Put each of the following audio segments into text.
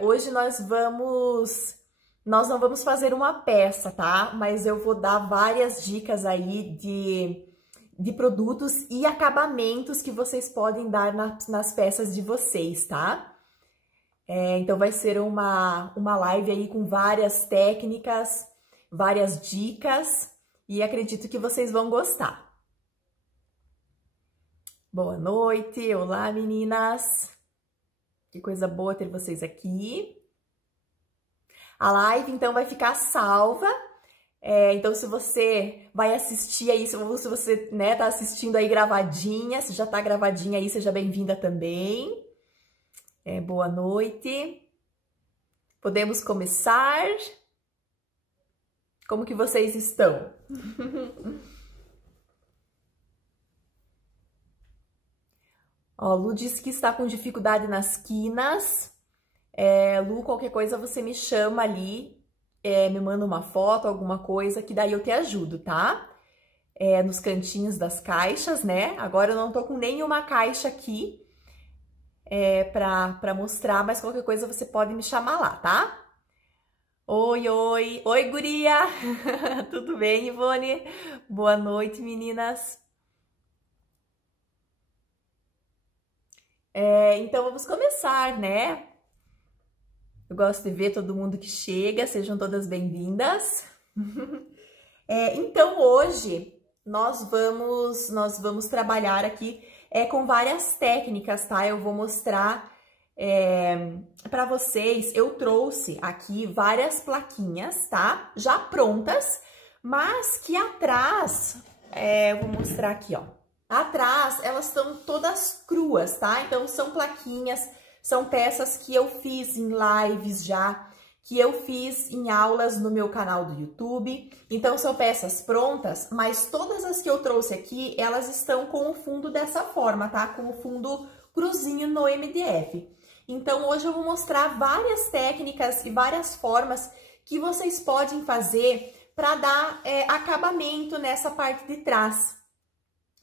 Hoje nós não vamos fazer uma peça, tá? Mas eu vou dar várias dicas aí de produtos e acabamentos que vocês podem dar nas peças de vocês, tá? Então vai ser uma live aí com várias técnicas, várias dicas e acredito que vocês vão gostar. Boa noite, olá meninas! Que coisa boa ter vocês aqui. A live então vai ficar salva, então se você vai assistir aí, se você tá assistindo aí gravadinha, se já tá gravadinha aí, seja bem-vinda também. Boa noite. Podemos começar? Como que vocês estão? Ó, Lu disse que está com dificuldade nas quinas. Lu, qualquer coisa você me chama ali, me manda uma foto, alguma coisa, que daí eu te ajudo, tá? Nos cantinhos das caixas, né? Agora eu não tô com nenhuma caixa aqui pra mostrar, mas qualquer coisa você pode me chamar lá, tá? Oi, oi! Oi, guria! Tudo bem, Ivone? Boa noite, meninas! Então vamos começar, né? Eu gosto de ver todo mundo que chega, sejam todas bem-vindas. Então hoje nós vamos trabalhar aqui com várias técnicas, tá? Eu vou mostrar para vocês. Eu trouxe aqui várias plaquinhas, tá? Já prontas, mas que atrás, eu vou mostrar aqui, ó. Atrás elas estão todas cruas, tá? Então são plaquinhas, são peças que eu fiz em lives já, que eu fiz em aulas no meu canal do YouTube. Então são peças prontas, mas todas as que eu trouxe aqui, elas estão com o fundo dessa forma, tá? Com o fundo cruzinho no MDF. Então hoje eu vou mostrar várias técnicas e várias formas que vocês podem fazer para dar acabamento nessa parte de trás.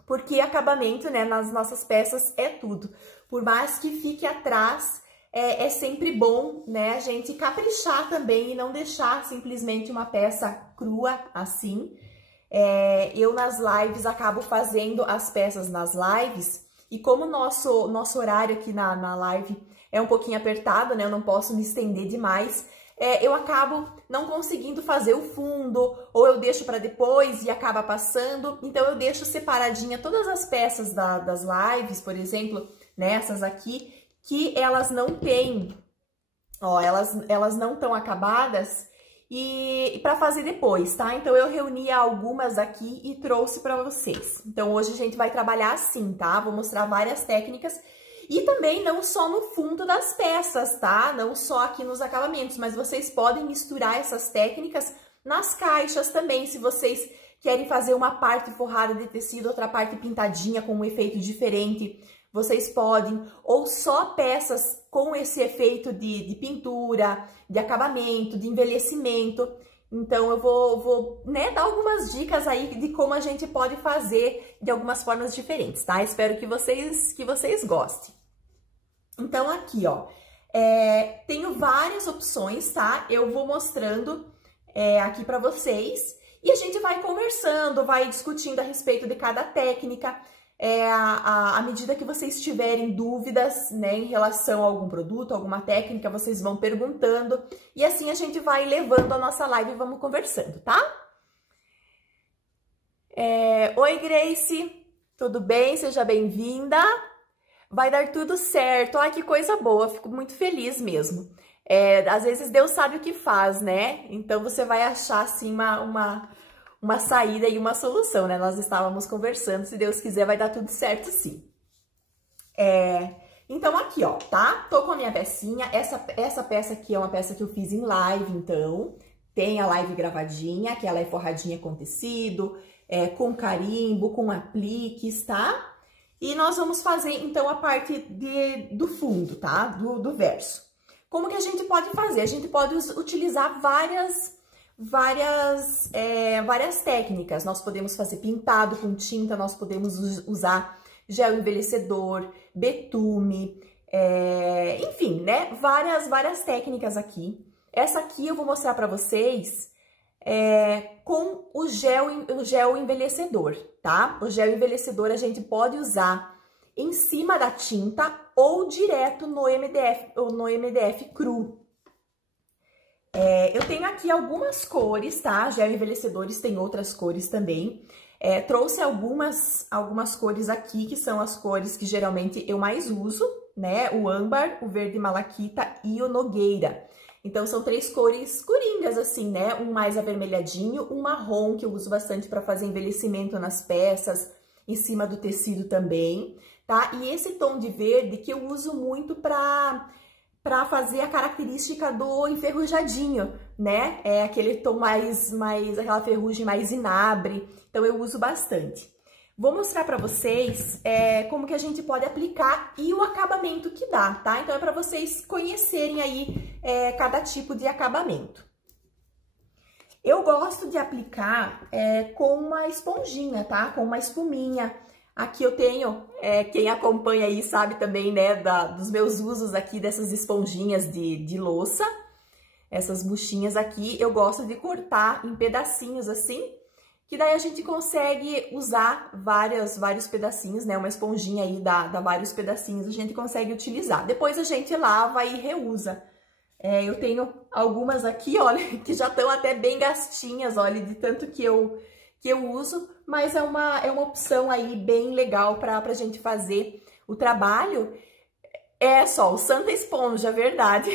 Porque acabamento, né, nas nossas peças é tudo. Por mais que fique atrás, é sempre bom, né, a gente caprichar também e não deixar simplesmente uma peça crua assim. Eu nas lives acabo fazendo as peças nas lives e como o nosso horário aqui na live é um pouquinho apertado, né, eu não posso me estender demais, eu acabo não conseguindo fazer o fundo, ou eu deixo para depois e acaba passando. Então eu deixo separadinha todas as peças das lives, por exemplo, nessas aqui, que elas não têm, ó, elas não estão acabadas, e para fazer depois, tá? Então eu reuni algumas aqui e trouxe para vocês. Então hoje a gente vai trabalhar assim, tá? Vou mostrar várias técnicas. E também não só no fundo das peças, tá? Não só aqui nos acabamentos, mas vocês podem misturar essas técnicas nas caixas também, se vocês querem fazer uma parte forrada de tecido, outra parte pintadinha com um efeito diferente, vocês podem, ou só peças com esse efeito de pintura, de acabamento, de envelhecimento. Então eu vou né, dar algumas dicas aí de como a gente pode fazer de algumas formas diferentes, tá? Espero que vocês gostem. Então aqui, ó, tenho várias opções, tá? Eu vou mostrando aqui pra vocês e a gente vai conversando, vai discutindo a respeito de cada técnica, à medida que vocês tiverem dúvidas, né, em relação a algum produto, alguma técnica, vocês vão perguntando e assim a gente vai levando a nossa live e vamos conversando, tá? Oi, Grace, tudo bem? Seja bem-vinda. Vai dar tudo certo. Ai, que coisa boa, fico muito feliz mesmo. Às vezes Deus sabe o que faz, né? Então você vai achar assim uma saída e uma solução, né? Nós estávamos conversando, se Deus quiser vai dar tudo certo sim. Então aqui, ó, tá? Tô com a minha pecinha, essa peça aqui é uma peça que eu fiz em live, então tem a live gravadinha, que ela é forradinha com tecido, com carimbo, com apliques, tá? E nós vamos fazer, então, a parte do fundo, tá? Do verso. Como que a gente pode fazer? A gente pode utilizar várias técnicas. Nós podemos fazer pintado com tinta, nós podemos usar gel envelhecedor, betume, enfim, né? Várias técnicas aqui. Essa aqui eu vou mostrar para vocês com o gel envelhecedor, tá? O gel envelhecedor a gente pode usar em cima da tinta ou direto no MDF cru. Eu tenho aqui algumas cores, tá? Gel envelhecedores tem outras cores também. Trouxe algumas cores aqui, que são as cores que geralmente eu mais uso, né? O âmbar, o verde malaquita e o nogueira. Então, são 3 cores coringas, assim, né? Um mais avermelhadinho, um marrom, que eu uso bastante para fazer envelhecimento nas peças, em cima do tecido também, tá? E esse tom de verde que eu uso muito para fazer a característica do enferrujadinho, né? É aquele tom aquela ferrugem mais inabre, então eu uso bastante. Vou mostrar para vocês como que a gente pode aplicar e o acabamento que dá, tá? Então é para vocês conhecerem aí cada tipo de acabamento. Eu gosto de aplicar com uma esponjinha, tá? Com uma espuminha. Aqui eu tenho, quem acompanha aí sabe também, né, dos meus usos aqui dessas esponjinhas de louça. Essas buchinhas aqui, eu gosto de cortar em pedacinhos assim, que daí a gente consegue usar vários pedacinhos, né, uma esponjinha aí dá vários pedacinhos, a gente consegue utilizar. Depois a gente lava e reusa. Eu tenho algumas aqui, olha, que já estão até bem gastinhas, olha, de tanto que eu uso, mas é uma opção aí bem legal para a gente fazer o trabalho. É só o Santa Esponja, verdade.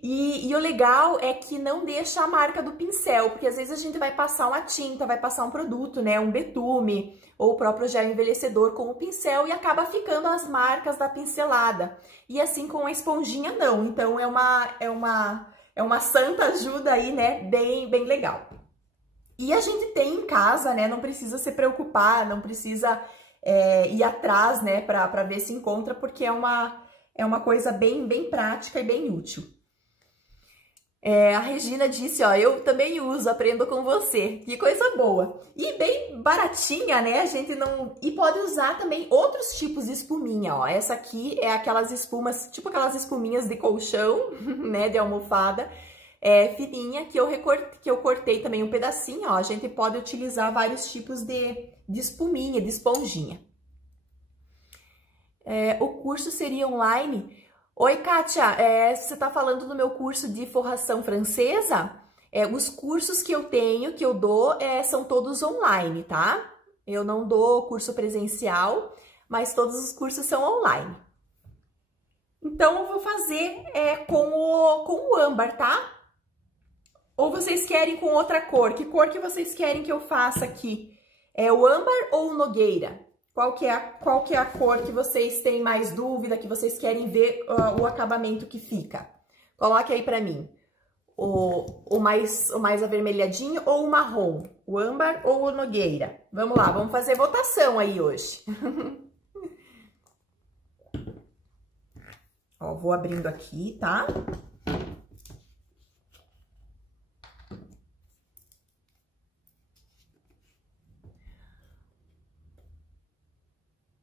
E o legal é que não deixa a marca do pincel, porque às vezes a gente vai passar uma tinta, vai passar um produto, né, um betume, ou o próprio gel envelhecedor com o pincel e acaba ficando as marcas da pincelada. E assim com a esponjinha não, então é uma santa ajuda aí, né, bem legal. E a gente tem em casa, né, não precisa se preocupar, não precisa ir atrás, né, para ver se encontra, porque é uma coisa bem prática e bem útil. A Regina disse, ó, eu também uso, aprendo com você. Que coisa boa. E bem baratinha, né? A gente não... E pode usar também outros tipos de espuminha, ó. Essa aqui é aquelas espumas, tipo aquelas espuminhas de colchão, né? De almofada, fininha, que eu cortei também um pedacinho, ó. A gente pode utilizar vários tipos de espuminha, de esponjinha. O curso seria online... Oi, Kátia, você está falando do meu curso de forração francesa? Os cursos que eu tenho, que eu dou, são todos online, tá? Eu não dou curso presencial, mas todos os cursos são online. Então, eu vou fazer com o âmbar, tá? Ou vocês querem com outra cor? Que cor que vocês querem que eu faça aqui? É o âmbar ou o nogueira? Qual que é a cor que vocês têm mais dúvida, que vocês querem ver o acabamento que fica? Coloque aí pra mim. O mais avermelhadinho ou o marrom? O âmbar ou o nogueira? Vamos lá, vamos fazer votação aí hoje. Ó, vou abrindo aqui, tá?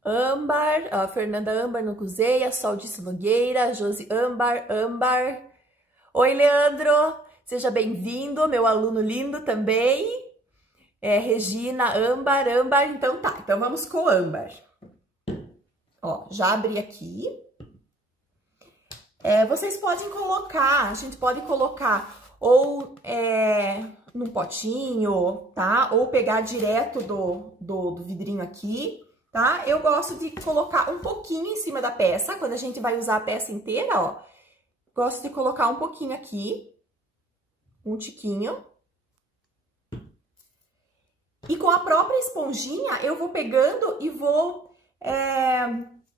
Âmbar, a Fernanda Âmbar no Cuseia, Sol disse Nogueira, Josi Âmbar. Oi, Leandro, seja bem-vindo, meu aluno lindo também. Regina, âmbar, então tá, então vamos com o âmbar. Ó, já abri aqui. Vocês podem colocar, a gente pode colocar ou num potinho, tá? Ou pegar direto do vidrinho aqui. Tá? Eu gosto de colocar um pouquinho em cima da peça, quando a gente vai usar a peça inteira, ó. Gosto de colocar um pouquinho aqui, um tiquinho. E com a própria esponjinha, eu vou pegando e vou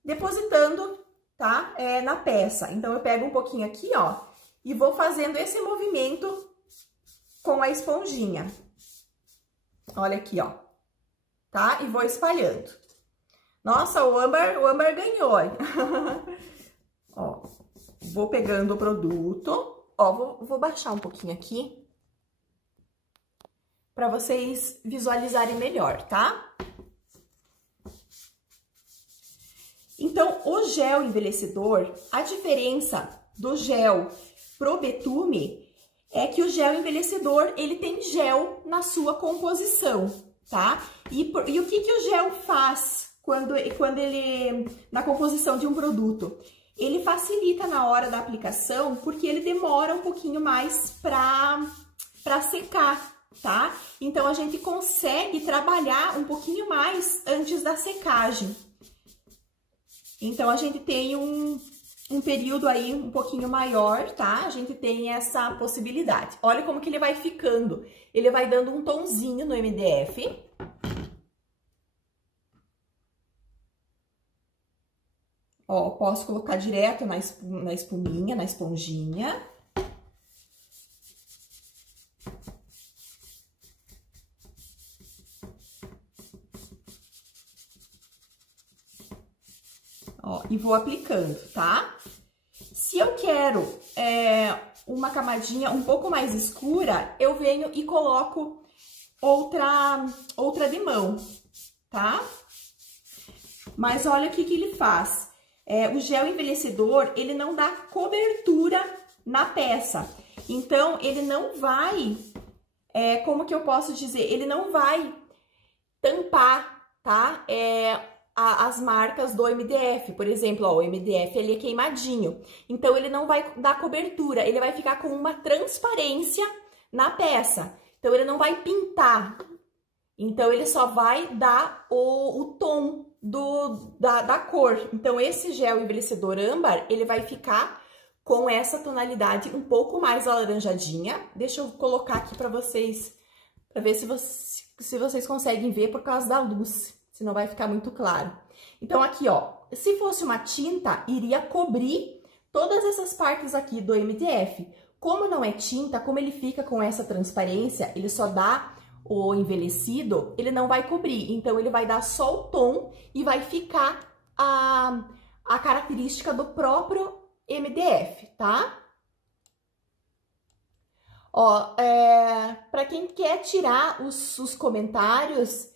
depositando, tá? Na peça. Então, eu pego um pouquinho aqui, ó, e vou fazendo esse movimento com a esponjinha. Olha aqui, ó, tá? E vou espalhando. Nossa, o âmbar ganhou, ó. Vou pegando o produto, ó, vou baixar um pouquinho aqui para vocês visualizarem melhor, tá? Então, o gel envelhecedor, a diferença do gel pro betume é que o gel envelhecedor, ele tem gel na sua composição, tá? E o que o gel faz quando ele, na composição de um produto? Ele facilita na hora da aplicação, porque ele demora um pouquinho mais para secar, tá? Então, a gente consegue trabalhar um pouquinho mais antes da secagem. Então, a gente tem um período aí um pouquinho maior, tá? A gente tem essa possibilidade. Olha como que ele vai ficando. Ele vai dando um tonzinho no MDF. Ó, posso colocar direto na espuminha, na esponjinha. Ó, e vou aplicando, tá? Se eu quero uma camadinha um pouco mais escura, eu venho e coloco outra de mão, tá? Mas olha o que ele faz. O gel envelhecedor, ele não dá cobertura na peça. Então, ele não vai, como que eu posso dizer? Ele não vai tampar, tá? As marcas do MDF, por exemplo, ó, o MDF ele é queimadinho, então ele não vai dar cobertura, ele vai ficar com uma transparência na peça, então ele não vai pintar, então ele só vai dar o tom da cor. Então esse gel envelhecedor âmbar, ele vai ficar com essa tonalidade um pouco mais alaranjadinha. Deixa eu colocar aqui para vocês, para ver se vocês conseguem ver por causa da luz. Senão vai ficar muito claro. Então, aqui, ó, se fosse uma tinta, iria cobrir todas essas partes aqui do MDF. Como não é tinta, como ele fica com essa transparência, ele só dá o envelhecido, ele não vai cobrir. Então, ele vai dar só o tom e vai ficar a característica do próprio MDF, tá? Ó, para quem quer tirar os comentários,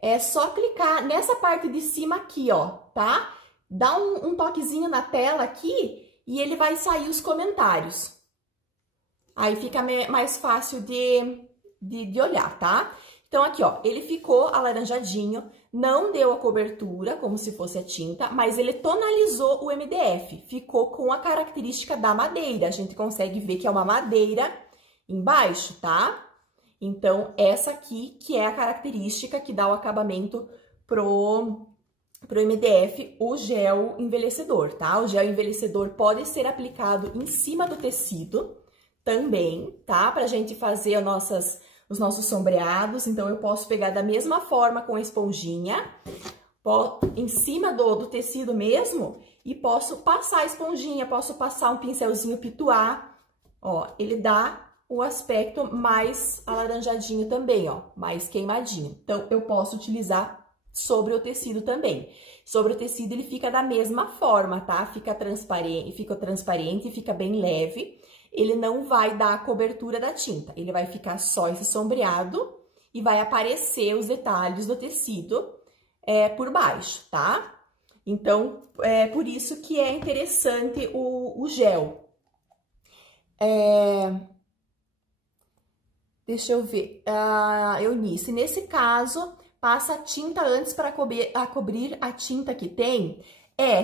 é só clicar nessa parte de cima aqui, ó, tá? Dá um toquezinho na tela aqui e ele vai sair os comentários. Aí fica mais fácil de olhar, tá? Então, aqui, ó, ele ficou alaranjadinho, não deu a cobertura, como se fosse a tinta, mas ele tonalizou o MDF. Ficou com a característica da madeira. A gente consegue ver que é uma madeira embaixo, tá? Então, essa aqui que é a característica que dá o acabamento pro MDF, o gel envelhecedor, tá? O gel envelhecedor pode ser aplicado em cima do tecido também, tá? Pra gente fazer os nossos sombreados. Então, eu posso pegar da mesma forma com a esponjinha, em cima do tecido mesmo, e posso passar a esponjinha, posso passar um pincelzinho pituá, ó, ele dá o aspecto mais alaranjadinho também, ó, mais queimadinho. Então, eu posso utilizar sobre o tecido também. Sobre o tecido, ele fica da mesma forma, tá? Fica transparente, fica bem leve. Ele não vai dar a cobertura da tinta. Ele vai ficar só esse sombreado e vai aparecer os detalhes do tecido por baixo, tá? Então, é por isso que é interessante o gel. Deixa eu ver, Eunice, nesse caso, passa a tinta antes para cobrir a tinta que tem?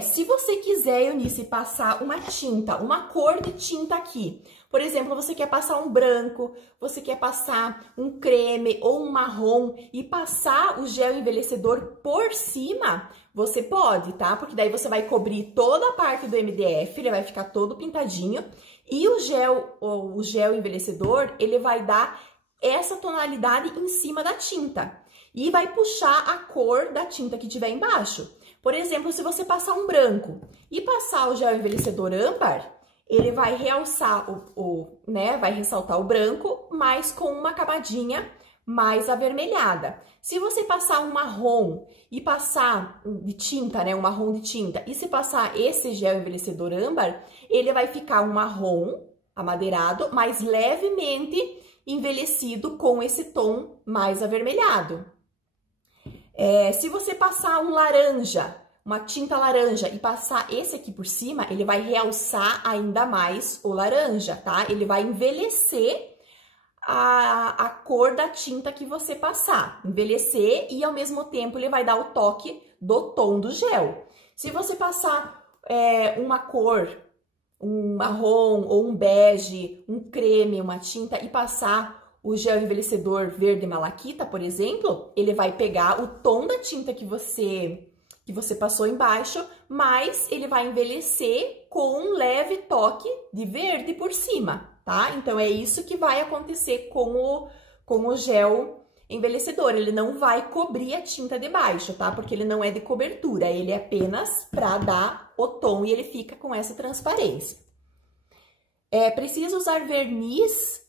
Se você quiser, Eunice, passar uma tinta, uma cor de tinta aqui, por exemplo, você quer passar um branco, você quer passar um creme ou um marrom e passar o gel envelhecedor por cima, você pode, tá? Porque daí você vai cobrir toda a parte do MDF, ele vai ficar todo pintadinho, e o gel envelhecedor, ele vai dar essa tonalidade em cima da tinta e vai puxar a cor da tinta que tiver embaixo. Por exemplo, se você passar um branco e passar o gel envelhecedor âmbar, ele vai realçar vai ressaltar o branco, mas com uma camadinha mais avermelhada. Se você passar um marrom e passar de tinta, né, um marrom de tinta, e se passar esse gel envelhecedor âmbar, ele vai ficar um marrom amadeirado, mas levemente envelhecido com esse tom mais avermelhado. Se você passar um laranja, uma tinta laranja e passar esse aqui por cima, ele vai realçar ainda mais o laranja, tá? Ele vai envelhecer a cor da tinta que você passar. Envelhecer e, ao mesmo tempo, ele vai dar o toque do tom do gel. Se você passar uma cor, um marrom ou um bege, um creme, uma tinta e passar o gel envelhecedor verde malaquita, por exemplo, ele vai pegar o tom da tinta que você passou embaixo, mas ele vai envelhecer com um leve toque de verde por cima, tá? Então, é isso que vai acontecer com o gel envelhecedor. Ele não vai cobrir a tinta de baixo, tá? Porque ele não é de cobertura, ele é apenas para dar o tom e ele fica com essa transparência. Precisa usar verniz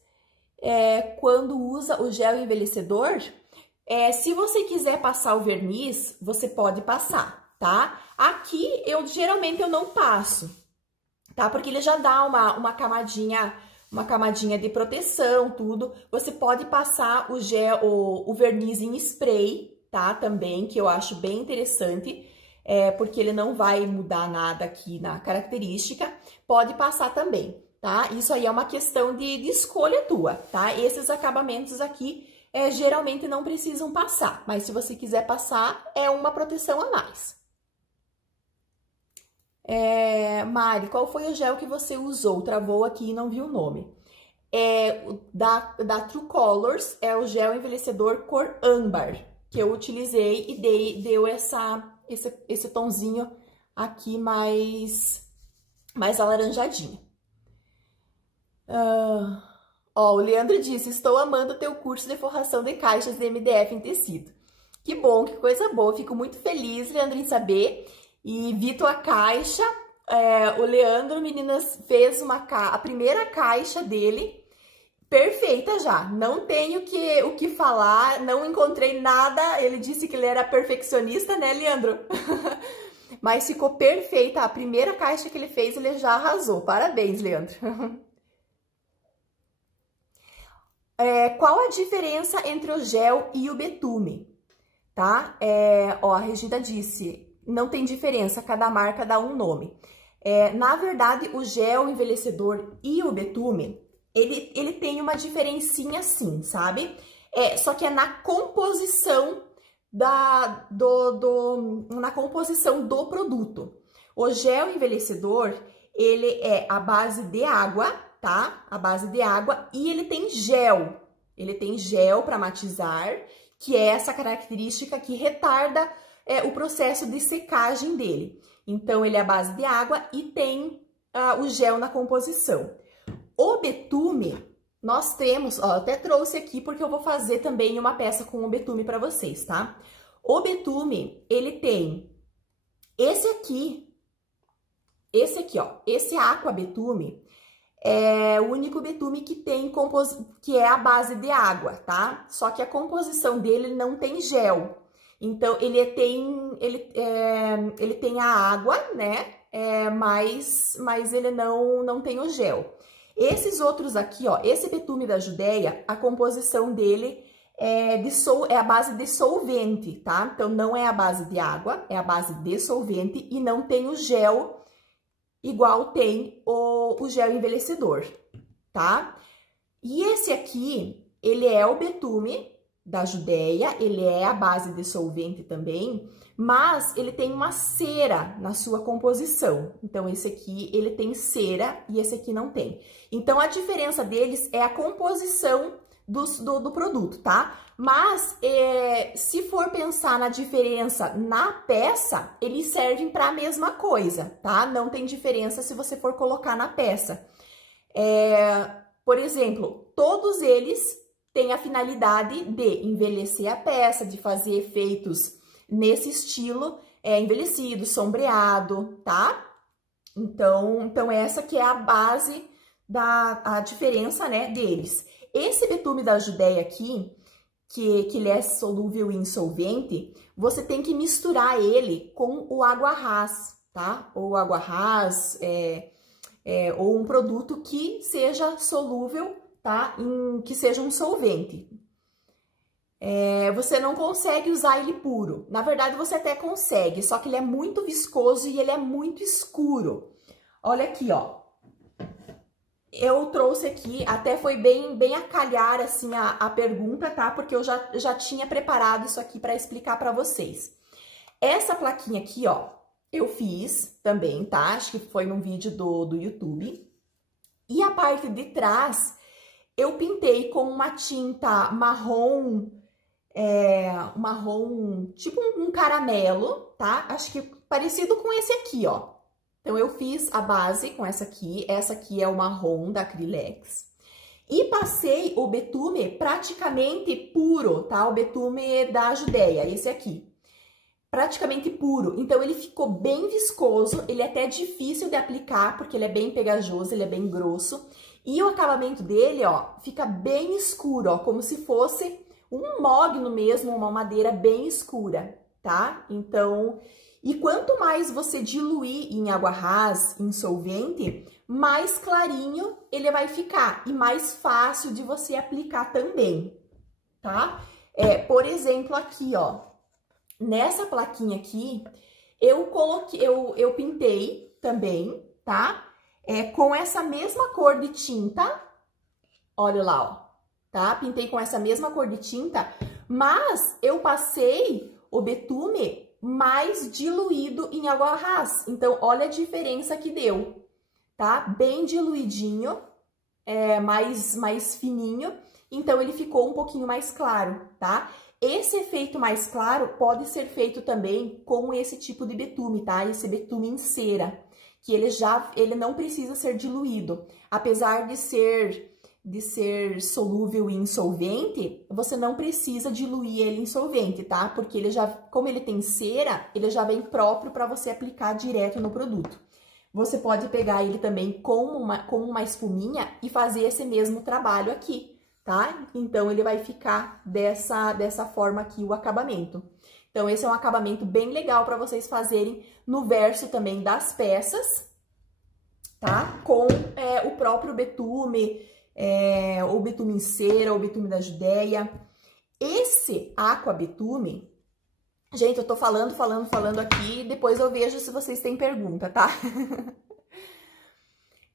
quando usa o gel envelhecedor? Se você quiser passar o verniz, você pode passar, tá? Aqui, geralmente eu não passo, tá? Porque ele já dá uma camadinha de proteção, tudo. Você pode passar o verniz em spray, tá? Também, que eu acho bem interessante, porque ele não vai mudar nada aqui na característica. Pode passar também, tá? Isso aí é uma questão de escolha tua, tá? Esses acabamentos aqui geralmente não precisam passar, mas se você quiser passar, é uma proteção a mais. Mari, qual foi o gel que você usou? Travou aqui e não viu o nome. Da True Colors, é o gel envelhecedor cor âmbar, que eu utilizei e deu esse tonzinho aqui mais alaranjadinho. O Leandro disse, estou amando o teu curso de forração de caixas de MDF em tecido. Que bom, que coisa boa, fico muito feliz, Leandro, em saber. E vi tua caixa, o Leandro, meninas, fez a primeira caixa dele, perfeita já. Não tenho o que falar, não encontrei nada, ele disse que ele era perfeccionista, né, Leandro? Mas ficou perfeita, a primeira caixa que ele fez, ele já arrasou. Parabéns, Leandro. Qual a diferença entre o gel e o betume, tá? A Regina disse, não tem diferença, cada marca dá um nome. Na verdade, o gel envelhecedor e o betume, ele tem uma diferencinha sim, sabe? Só que é na composição na composição do produto. O gel envelhecedor, ele é à base de água, tá? A base de água e ele tem gel. Ele tem gel para matizar, que é essa característica que retarda o processo de secagem dele. Então, ele é à base de água e tem o gel na composição. O betume, nós temos, eu até trouxe aqui porque eu vou fazer também uma peça com o betume para vocês, tá? O betume, ele tem esse aqui, ó, esse aqua betume, é o único betume que tem que é a base de água, tá? Só que a composição dele não tem gel. Então, ele tem a água, né? Mas ele não tem o gel. Esses outros aqui, ó, esse betume da Judéia, a composição dele é a base de solvente, tá? Então, não é a base de água, é a base de solvente e não tem o gel igual tem o gel envelhecedor, tá? E esse aqui, ele é o betume da Judéia, ele é a base de solvente também, mas ele tem uma cera na sua composição. Então, esse aqui, ele tem cera e esse aqui não tem. Então, a diferença deles é a composição do produto, tá? Mas, se for pensar na diferença na peça, eles servem para a mesma coisa, tá? Não tem diferença se você for colocar na peça. Por exemplo, todos eles têm a finalidade de envelhecer a peça, de fazer efeitos nesse estilo, envelhecido, sombreado, tá? Então essa que é a base a diferença, né, deles. Esse betume da Judéia aqui, que ele é solúvel em solvente, você tem que misturar ele com o água ras, tá? Ou água ras, ou um produto que seja solúvel, tá? Que seja um solvente. você não consegue usar ele puro. Na verdade, você até consegue, só que ele é muito viscoso e ele é muito escuro. Olha aqui, ó. Eu trouxe aqui, até foi bem a calhar, assim, a pergunta, tá? Porque eu já tinha preparado isso aqui para explicar para vocês. Essa plaquinha aqui, ó, eu fiz também, tá? Acho que foi num vídeo do YouTube. E a parte de trás, eu pintei com uma tinta marrom, tipo um caramelo, tá? Acho que parecido com esse aqui, ó. Então, eu fiz a base com essa aqui é o marrom da Acrylex. E passei o betume praticamente puro, tá? O betume da Judéia, esse aqui. Praticamente puro. Então, ele ficou bem viscoso, ele é até difícil de aplicar, porque ele é bem pegajoso, ele é bem grosso. E o acabamento dele, ó, fica bem escuro, ó, como se fosse um mogno mesmo, uma madeira bem escura, tá? Então... E quanto mais você diluir em água rasa, em solvente, mais clarinho ele vai ficar e mais fácil de você aplicar também, tá? Por exemplo, aqui, ó, nessa plaquinha aqui, eu pintei também, tá? Com essa mesma cor de tinta, olha lá, ó, tá? Pintei com essa mesma cor de tinta, mas eu passei o betume mais diluído em água rasa. Então, olha a diferença que deu, tá? Bem diluidinho, mais fininho, então ele ficou um pouquinho mais claro, tá? Esse efeito mais claro pode ser feito também com esse tipo de betume, tá? Esse betume em cera, que ele não precisa ser diluído. Apesar de ser solúvel em solvente, você não precisa diluir ele em solvente, tá? Porque como ele tem cera, ele já vem próprio para você aplicar direto no produto. Você pode pegar ele também com uma espuminha e fazer esse mesmo trabalho aqui, tá? Então, ele vai ficar dessa forma aqui o acabamento. Então, esse é um acabamento bem legal para vocês fazerem no verso também das peças, tá? Com o próprio betume, ou betume em cera, ou betume da Judéia. Esse aqua betume, gente, eu tô falando aqui, depois eu vejo se vocês têm pergunta, tá?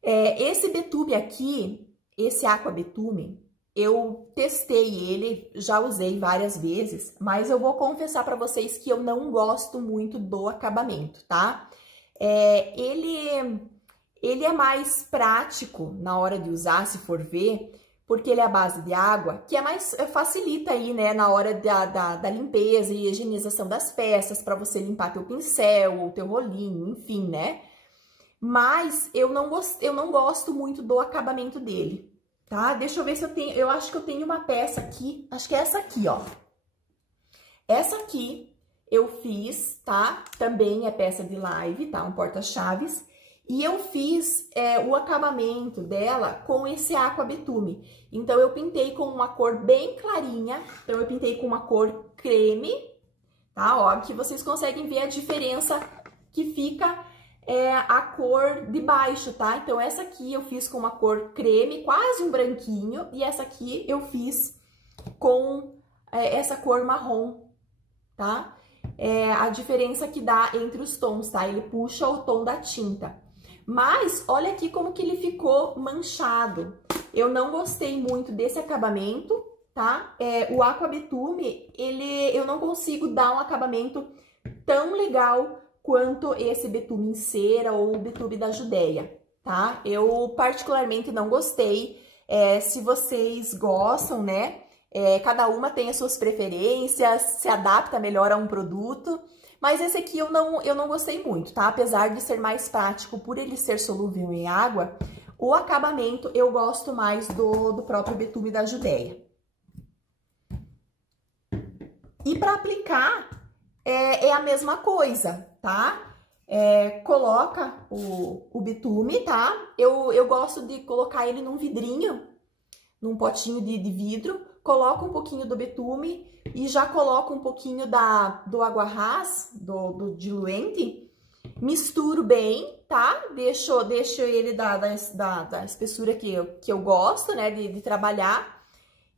Esse betume aqui, esse aqua betume, eu testei ele, já usei várias vezes, mas eu vou confessar pra vocês que eu não gosto muito do acabamento, tá? Ele é mais prático na hora de usar, se for ver, porque ele é a base de água, que facilita aí, né, na hora da limpeza e higienização das peças, para você limpar teu pincel ou teu rolinho, enfim, né? Mas eu não gosto muito do acabamento dele, tá? Deixa eu ver se eu tenho, eu acho que eu tenho uma peça aqui, acho que é essa aqui, ó. Essa aqui eu fiz, tá? Também é peça de live, tá? Um porta-chaves. E eu fiz o acabamento dela com esse aqua betume. Então, eu pintei com uma cor bem clarinha. Então, eu pintei com uma cor creme, tá? Ó, aqui vocês conseguem ver a diferença que fica a cor de baixo, tá? Então, essa aqui eu fiz com uma cor creme, quase um branquinho. E essa aqui eu fiz com essa cor marrom, tá? A diferença que dá entre os tons, tá? Ele puxa o tom da tinta. Mas, olha aqui como que ele ficou manchado. Eu não gostei muito desse acabamento, tá? O aqua betume, eu não consigo dar um acabamento tão legal quanto esse betume em cera ou o betume da Judéia, tá? Eu particularmente não gostei. Se vocês gostam, né? Cada uma tem as suas preferências, se adapta melhor a um produto. Mas esse aqui eu não gostei muito, tá? Apesar de ser mais prático por ele ser solúvel em água, o acabamento eu gosto mais do próprio betume da Judéia. E para aplicar, é a mesma coisa, tá? Coloca o betume, tá? Eu gosto de colocar ele num vidrinho, num potinho de vidro, coloco um pouquinho do betume e já coloco um pouquinho do água rasa, do diluente, misturo bem, tá? Deixo ele da espessura que eu gosto, né, de trabalhar.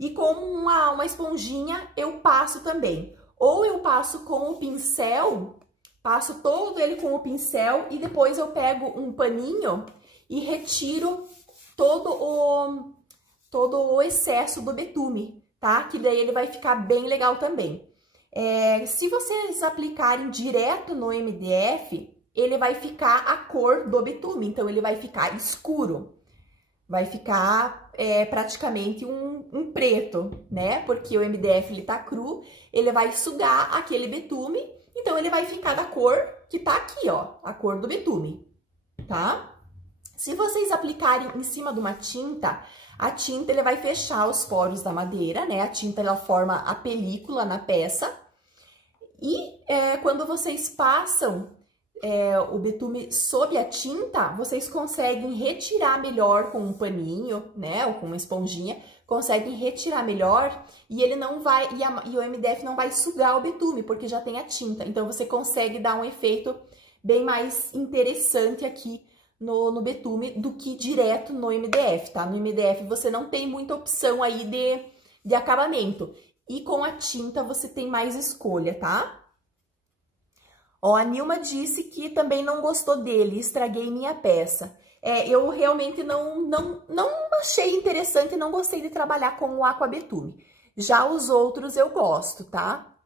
E com uma esponjinha eu passo também. Ou eu passo com o pincel, passo todo ele com o pincel e depois eu pego um paninho e retiro todo o excesso do betume, tá? Que daí ele vai ficar bem legal também. Se vocês aplicarem direto no MDF, ele vai ficar a cor do betume, então ele vai ficar escuro. Vai ficar praticamente um preto, né? Porque o MDF ele tá cru, ele vai sugar aquele betume, então ele vai ficar da cor que tá aqui, ó, a cor do betume, tá? Se vocês aplicarem em cima de uma tinta, a tinta ele vai fechar os poros da madeira, né? A tinta ela forma a película na peça. E quando vocês passam o betume sob a tinta, vocês conseguem retirar melhor com um paninho, né? Ou com uma esponjinha, conseguem retirar melhor e ele não vai, e o MDF não vai sugar o betume, porque já tem a tinta. Então você consegue dar um efeito bem mais interessante aqui no betume do que direto no MDF, tá? No MDF você não tem muita opção aí de acabamento. E com a tinta você tem mais escolha, tá? Ó, a Nilma disse que também não gostou dele, estraguei minha peça. Eu realmente não achei interessante e não gostei de trabalhar com o aquabetume. Já os outros eu gosto, tá?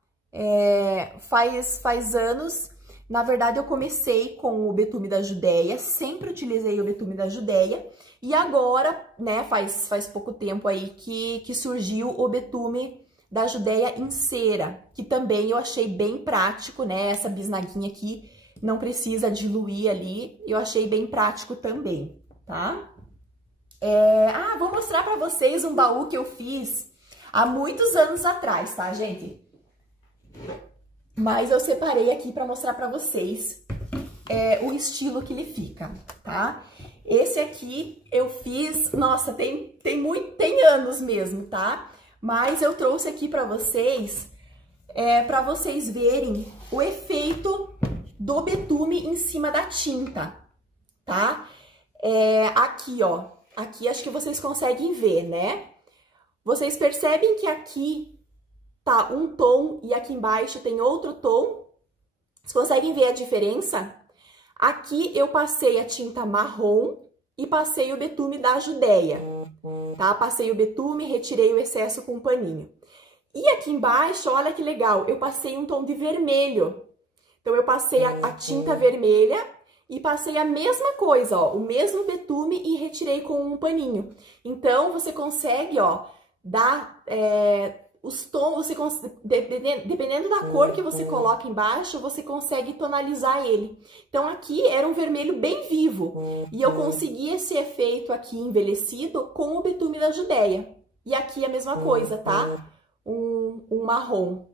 Faz anos, na verdade eu comecei com o betume da Judéia, sempre utilizei o betume da Judéia. E agora, né, faz pouco tempo aí que surgiu o betume da Judéia em cera, que também eu achei bem prático, né? Essa bisnaguinha aqui não precisa diluir ali, eu achei bem prático também, tá? Vou mostrar pra vocês um baú que eu fiz há muitos anos atrás, tá, gente? Mas eu separei aqui pra mostrar pra vocês o estilo que ele fica, tá? Esse aqui eu fiz, nossa, tem anos mesmo, tá? Mas eu trouxe aqui para vocês verem o efeito do betume em cima da tinta, tá? Aqui, ó, aqui acho que vocês conseguem ver, né? Vocês percebem que aqui tá um tom e aqui embaixo tem outro tom? Vocês conseguem ver a diferença? Aqui eu passei a tinta marrom e passei o betume da Judéia, tá? Passei o betume, retirei o excesso com um paninho. E aqui embaixo, olha que legal, eu passei um tom de vermelho. Então, eu passei a tinta vermelha e passei a mesma coisa, ó, o mesmo betume e retirei com um paninho. Então, você consegue, ó, dar os tons, dependendo da cor que você coloca embaixo, você consegue tonalizar ele. Então, aqui era um vermelho bem vivo. E eu consegui esse efeito aqui envelhecido com o betume da Judéia. E aqui a mesma coisa, tá? Um marrom.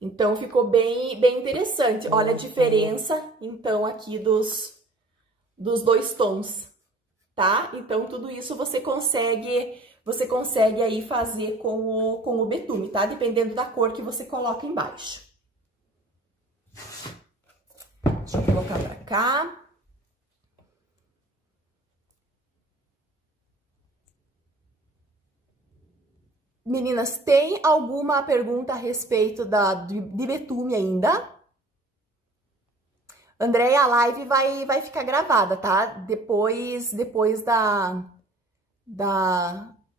Então, ficou bem interessante. Olha a diferença, então, aqui dos dois tons, tá? Então, tudo isso você consegue aí fazer com o betume, tá? Dependendo da cor que você coloca embaixo. Deixa eu colocar pra cá. Meninas, tem alguma pergunta a respeito de betume ainda? Andréia, a live vai ficar gravada, tá? Depois da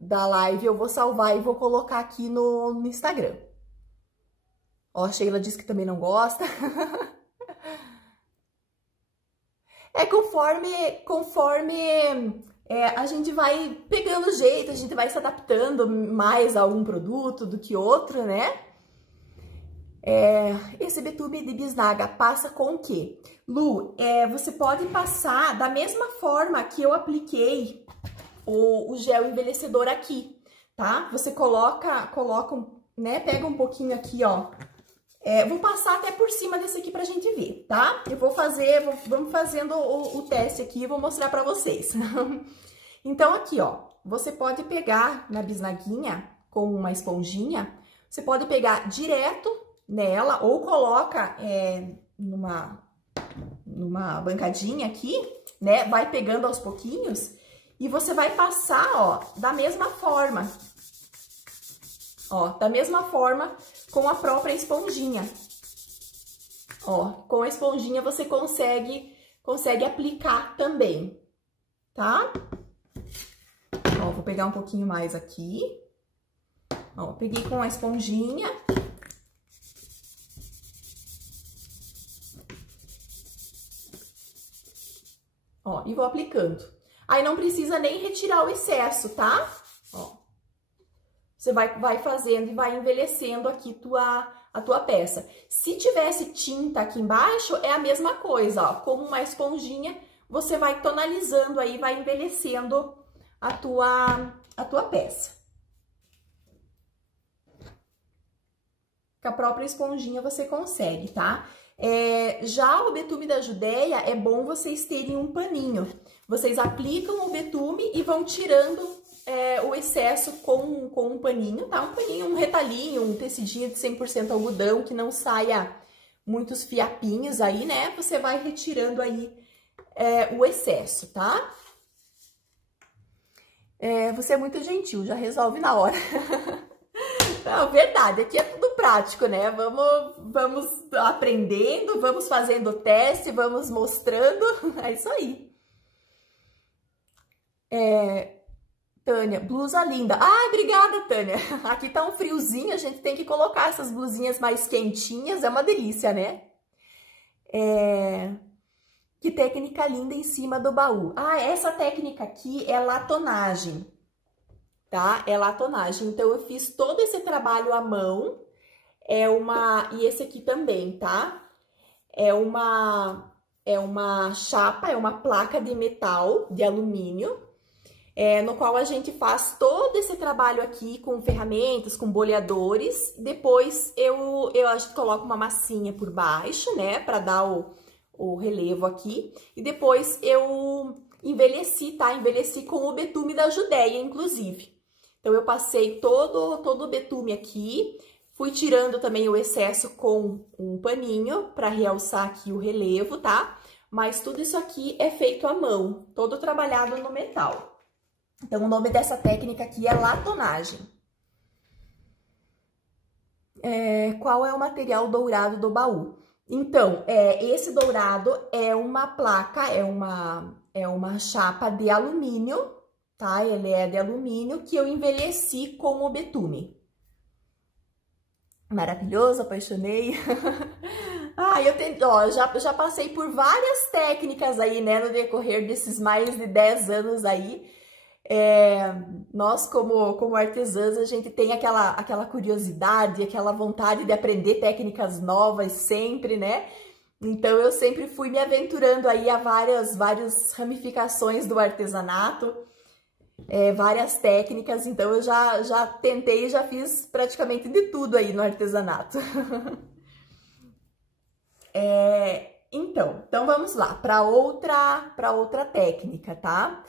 live eu vou salvar e vou colocar aqui no Instagram. Ó, a Sheila disse que também não gosta. Conforme a gente vai pegando jeito, a gente vai se adaptando mais a algum produto do que outro, né? Esse betume de bisnaga passa com o quê? Lu, você pode passar da mesma forma que eu apliquei o gel envelhecedor aqui, tá? Você coloca, né? Pega um pouquinho aqui, ó. Vou passar até por cima desse aqui pra gente ver, tá? Vamos fazendo o teste aqui e vou mostrar pra vocês. Então, aqui, ó, você pode pegar na bisnaguinha com uma esponjinha, você pode pegar direto nela ou coloca numa bancadinha aqui, né? Vai pegando aos pouquinhos e você vai passar, ó, da mesma forma, Ó, da mesma forma com a própria esponjinha. Ó, com a esponjinha você consegue aplicar também, tá? Ó, vou pegar um pouquinho mais aqui. Ó, peguei com a esponjinha. Ó, e vou aplicando. Aí não precisa nem retirar o excesso, tá? Ó. Você vai fazendo e vai envelhecendo aqui a tua peça. Se tivesse tinta aqui embaixo, é a mesma coisa, ó. Como uma esponjinha, você vai tonalizando aí, vai envelhecendo a tua peça. Com a própria esponjinha você consegue, tá? Já o betume da Judéia, é bom vocês terem um paninho. Vocês aplicam o betume e vão tirando o excesso com um paninho, tá? Um paninho, um retalhinho, um tecidinho de 100% algodão, que não saia muitos fiapinhos aí, né? Você vai retirando aí o excesso, tá? Você é muito gentil, já resolve na hora. Não, verdade, aqui é tudo prático, né? Vamos aprendendo, vamos fazendo o teste, vamos mostrando, é isso aí. Tânia, blusa linda. Ai, obrigada, Tânia. Aqui tá um friozinho, a gente tem que colocar essas blusinhas mais quentinhas, é uma delícia, né? Que técnica linda em cima do baú. Ah, essa técnica aqui é latonagem, tá? É latonagem. Então, eu fiz todo esse trabalho à mão. E esse aqui também, tá? É uma chapa, é uma placa de metal, de alumínio, no qual a gente faz todo esse trabalho aqui com ferramentas, com boleadores. Depois, a gente coloca uma massinha por baixo, né? Pra dar o relevo aqui. E depois, eu envelheci, tá? Envelheci com o betume da Judéia, inclusive. Então, eu passei todo o betume aqui, fui tirando também o excesso com um paninho para realçar aqui o relevo, tá? Mas tudo isso aqui é feito à mão, todo trabalhado no metal. Então, o nome dessa técnica aqui é latonagem. Qual é o material dourado do baú? Então, esse dourado é uma placa, é uma chapa de alumínio, tá? Ele é de alumínio que eu envelheci com o betume. Maravilhoso, apaixonei. Já passei por várias técnicas aí, né, no decorrer desses mais de 10 anos aí. Nós, como artesãs, a gente tem aquela curiosidade, aquela vontade de aprender técnicas novas sempre, né? Então, eu sempre fui me aventurando aí a várias ramificações do artesanato. Várias técnicas, então eu já tentei, já fiz praticamente de tudo aí no artesanato. Então vamos lá, para outra técnica, tá?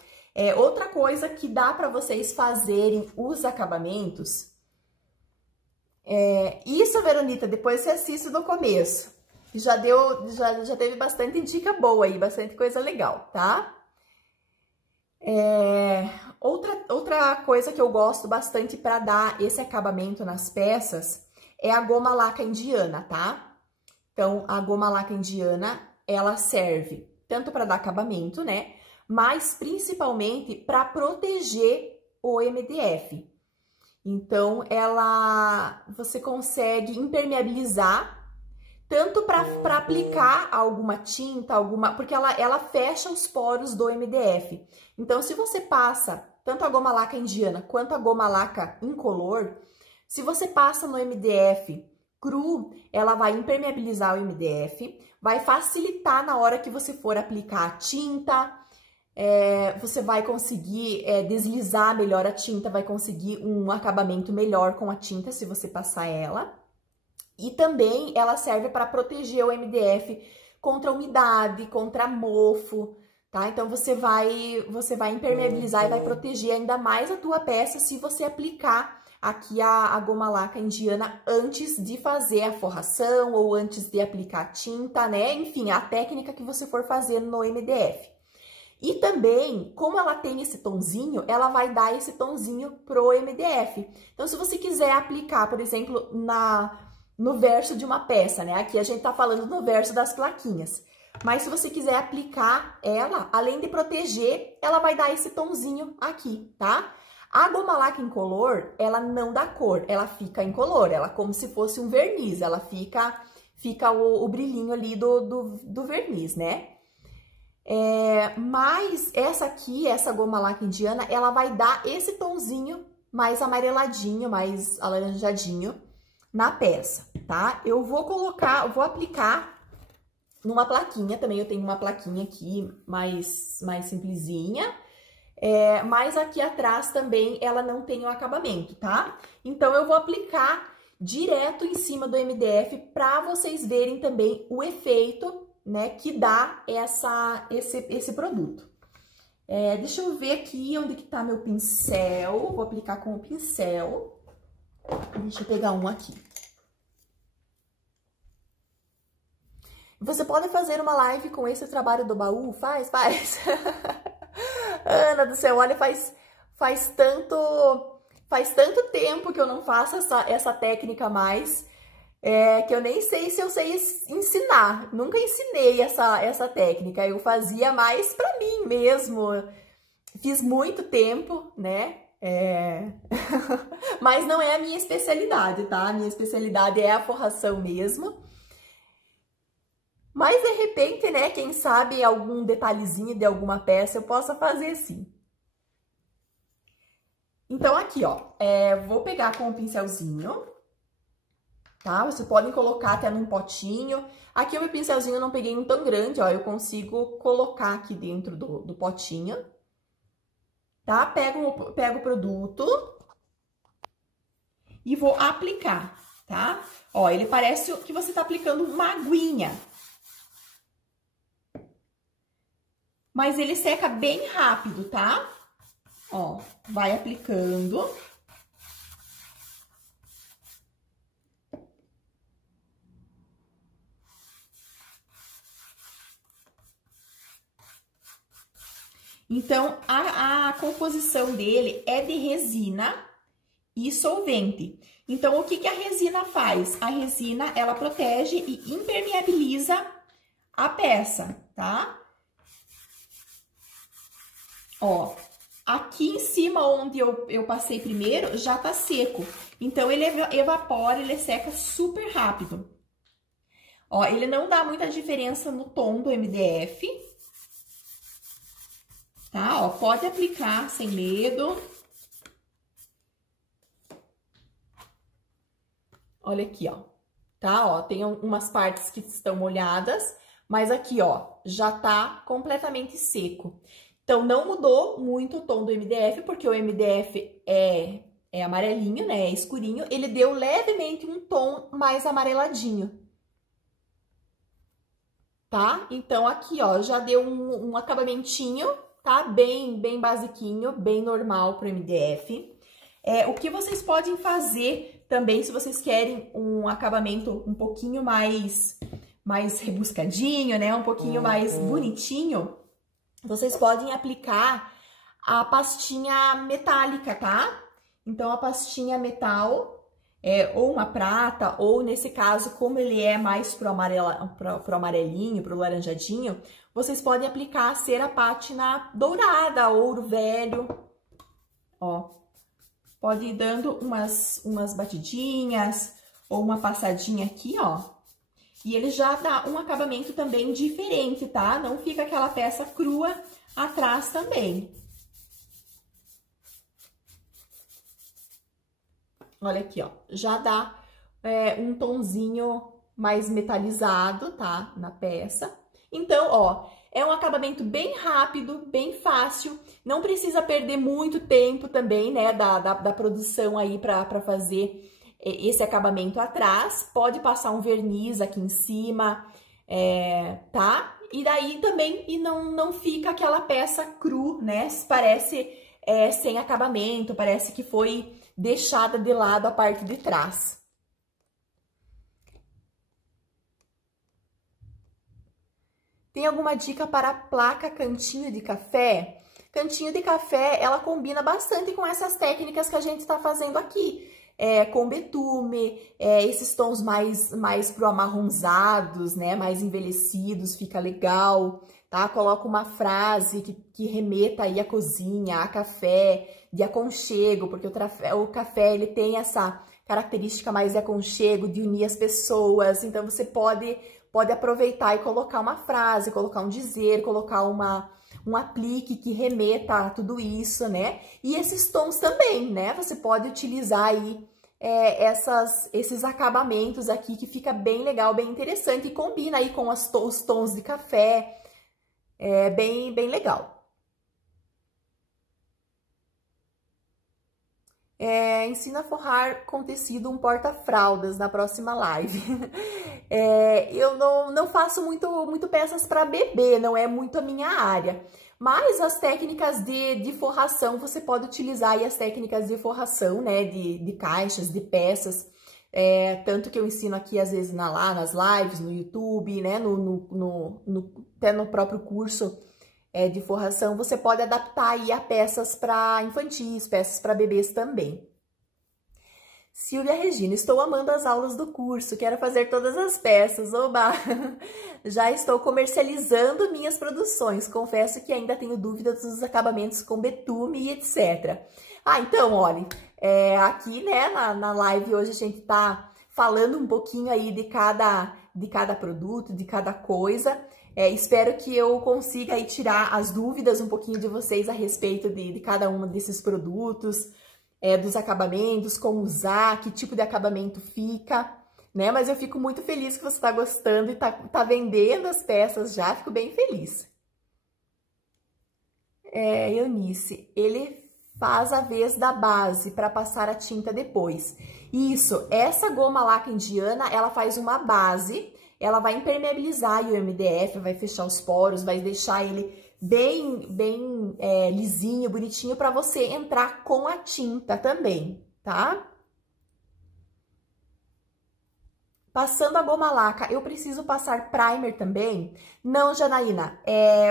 Outra coisa que dá para vocês fazerem os acabamentos, isso, Veronita, depois você assiste do começo, já teve bastante dica boa aí, bastante coisa legal, tá? Outra coisa que eu gosto bastante para dar esse acabamento nas peças é a goma laca indiana, tá? Então, a goma laca indiana, ela serve tanto para dar acabamento, né? Mas principalmente para proteger o MDF. Então, você consegue impermeabilizar tanto para aplicar alguma tinta, porque ela fecha os poros do MDF. Então, se você passa tanto a goma laca indiana quanto a goma laca incolor, se você passa no MDF cru, ela vai impermeabilizar o MDF, vai facilitar na hora que você for aplicar a tinta, você vai conseguir deslizar melhor a tinta, vai conseguir um acabamento melhor com a tinta se você passar ela. E também ela serve para proteger o MDF contra a umidade, contra mofo, tá? Então, você vai impermeabilizar e vai proteger ainda mais a tua peça se você aplicar aqui a goma laca indiana antes de fazer a forração ou antes de aplicar a tinta, né? Enfim, a técnica que você for fazer no MDF. E também, como ela tem esse tonzinho, ela vai dar esse tonzinho pro MDF. Então, se você quiser aplicar, por exemplo, no verso de uma peça, né? Aqui a gente tá falando no verso das plaquinhas. Mas se você quiser aplicar ela, além de proteger, ela vai dar esse tonzinho aqui, tá? A goma laca incolor, ela não dá cor, ela fica incolor, ela como se fosse um verniz, ela fica o brilhinho ali do verniz, né? Mas essa aqui, essa goma laca indiana, ela vai dar esse tonzinho mais amareladinho, mais alaranjadinho na peça, tá? Eu vou aplicar numa plaquinha, também eu tenho uma plaquinha aqui mais simplesinha, mas aqui atrás também ela não tem o acabamento, tá? Então, eu vou aplicar direto em cima do MDF para vocês verem também o efeito, né, que dá esse produto. Deixa eu ver aqui onde que tá meu pincel. Vou aplicar com o pincel. Deixa eu pegar um aqui. Você pode fazer uma live com esse trabalho do baú? Faz. Ana do céu, olha, faz tanto tempo que eu não faço essa técnica mais. Que eu nem sei se eu sei ensinar. Nunca ensinei essa técnica. Eu fazia mais pra mim mesmo. Fiz muito tempo, né? Mas não é a minha especialidade, tá? A minha especialidade é a forração mesmo. Mas de repente, né? Quem sabe algum detalhezinho de alguma peça eu possa fazer sim. Então, aqui, ó. Vou pegar com o pincelzinho. Tá? Vocês podem colocar até num potinho. Aqui o meu pincelzinho eu não peguei um tão grande, ó. Eu consigo colocar aqui dentro do potinho. Tá? Pego o produto e vou aplicar, tá? Ó, ele parece que você tá aplicando uma aguinha. Mas ele seca bem rápido, tá? Ó, vai aplicando. Então, a composição dele é de resina e solvente. Então, o que que a resina faz? A resina, ela protege e impermeabiliza a peça, tá? Ó, aqui em cima onde eu passei primeiro, já tá seco. Então, ele evapora, ele seca super rápido. Ó, ele não dá muita diferença no tom do MDF. Tá? Ó, pode aplicar sem medo. Olha aqui, ó. Tá? Ó, tem umas partes que estão molhadas, mas aqui, ó, já tá completamente seco. Então, não mudou muito o tom do MDF, porque o MDF é amarelinho, né? É escurinho. Ele deu levemente um tom mais amareladinho. Tá? Então, aqui, ó, já deu um acabamentinho, tá? Bem basiquinho, bem normal pro MDF. O que vocês podem fazer também, se vocês querem um acabamento um pouquinho mais rebuscadinho, né? Um pouquinho mais bonitinho, vocês podem aplicar a pastinha metálica, tá? Então, a pastinha metal, ou uma prata, ou nesse caso, como ele é mais pro amarelinho, pro laranjadinho, vocês podem aplicar a cera pátina dourada, ouro velho, ó. Pode ir dando umas batidinhas ou uma passadinha aqui, ó. E ele já dá um acabamento também diferente, tá? Não fica aquela peça crua atrás também. Olha aqui, ó. Já dá um tonzinho mais metalizado, tá? Na peça. Então, ó, é um acabamento bem rápido, bem fácil. Não precisa perder muito tempo também, né? Da produção aí pra fazer esse acabamento atrás. Pode passar um verniz aqui em cima, tá? E daí também não fica aquela peça cru, né? Parece sem acabamento, parece que foi deixada de lado a parte de trás. Tem alguma dica para a placa cantinho de café? Cantinho de café, ela combina bastante com essas técnicas que a gente está fazendo aqui. Com betume, esses tons mais pro amarronzados, né? Mais envelhecidos, fica legal, tá? Coloca uma frase que remeta aí à cozinha, a café, de aconchego, porque o café, ele tem essa característica mais de aconchego, de unir as pessoas. Então, você pode aproveitar e colocar uma frase, colocar um dizer, colocar um aplique que remeta a tudo isso, né? E esses tons também, né? Você pode utilizar aí esses acabamentos aqui, que fica bem legal, bem interessante, e combina aí com os tons de café, bem legal. Ensina a forrar com tecido um porta-fraldas na próxima live. Eu não faço muito peças para bebê, não é muito a minha área. Mas as técnicas de forração, você pode utilizar aí as técnicas de forração, né? De caixas, de peças. Tanto que eu ensino aqui, às vezes, nas lives, no YouTube, né? Até no próprio curso de forração, você pode adaptar aí a peças para infantis, peças para bebês também. Silvia Regina, estou amando as aulas do curso, quero fazer todas as peças, oba! Já estou comercializando minhas produções, confesso que ainda tenho dúvidas dos acabamentos com betume e etc. Então, olha, aqui, né, na live hoje a gente tá falando um pouquinho aí de cada produto, de cada coisa. Espero que eu consiga aí tirar as dúvidas um pouquinho de vocês a respeito de cada um desses produtos, dos acabamentos, como usar, que tipo de acabamento fica, né? Mas eu fico muito feliz que você tá gostando e tá vendendo as peças já, fico bem feliz. Eunice, ele faz a vez da base para passar a tinta depois. Isso, essa goma laca indiana, ela faz uma base, ela vai impermeabilizar o MDF, vai fechar os poros, vai deixar ele bem lisinho, bonitinho, para você entrar com a tinta também, tá? Passando a goma laca, eu preciso passar primer também? Não, Janaína,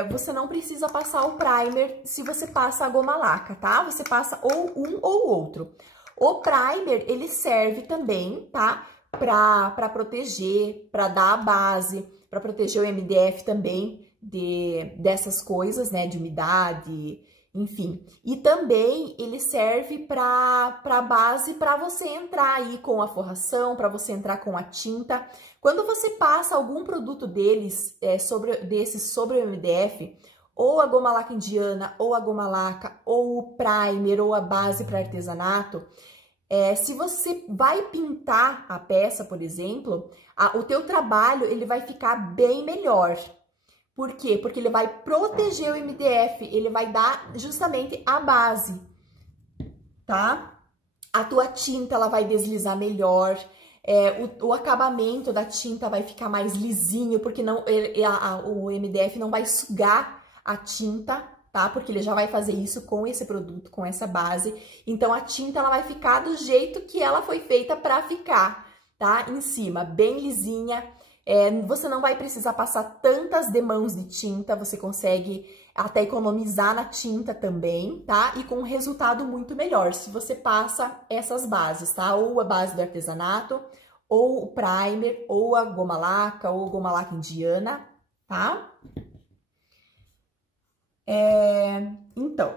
você não precisa passar o primer se você passa a goma laca, tá? Você passa ou um ou outro. O primer, ele serve também, tá? Pra proteger, pra dar a base, pra proteger o MDF também dessas coisas, né? De umidade, enfim. E também ele serve para base para você entrar aí com a forração, para você entrar com a tinta. Quando você passa algum produto desses sobre o MDF, ou a goma laca indiana, ou a goma laca, ou o primer, ou a base para artesanato, se você vai pintar a peça, por exemplo, o teu trabalho ele vai ficar bem melhor. Por quê? Porque ele vai proteger o MDF, ele vai dar justamente a base, tá? A tua tinta, ela vai deslizar melhor, o acabamento da tinta vai ficar mais lisinho, porque o MDF não vai sugar a tinta, tá? Porque ele já vai fazer isso com esse produto, com essa base. Então, a tinta, ela vai ficar do jeito que ela foi feita pra ficar, tá? Em cima, bem lisinha. Você não vai precisar passar tantas demãos de tinta, você consegue até economizar na tinta também, tá? E com um resultado muito melhor, se você passa essas bases, tá? Ou a base do artesanato, ou o primer, ou a goma laca, ou goma laca indiana, tá? Então,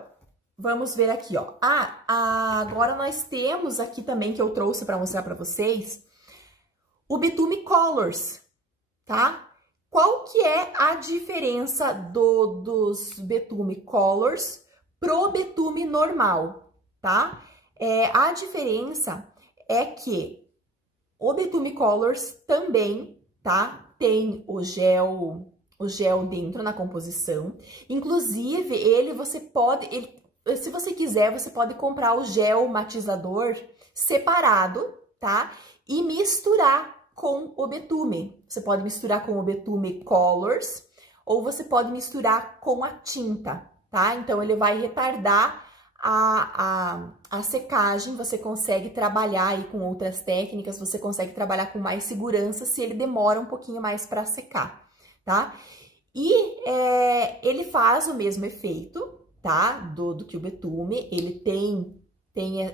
vamos ver aqui, ó. Agora nós temos aqui também, que eu trouxe para mostrar para vocês, o Betume Colors, tá? Qual que é a diferença dos Betume Colors pro betume normal, tá? A diferença é que o Betume Colors também, tá? Tem o gel dentro na composição. Inclusive, se você quiser, você pode comprar o gel matizador separado, tá? E misturar com o betume. Você pode misturar com o Betume Colors ou você pode misturar com a tinta, tá? Então, ele vai retardar a secagem, você consegue trabalhar aí com outras técnicas, você consegue trabalhar com mais segurança se ele demora um pouquinho mais para secar, tá? ele faz o mesmo efeito, tá? Do que o betume, ele tem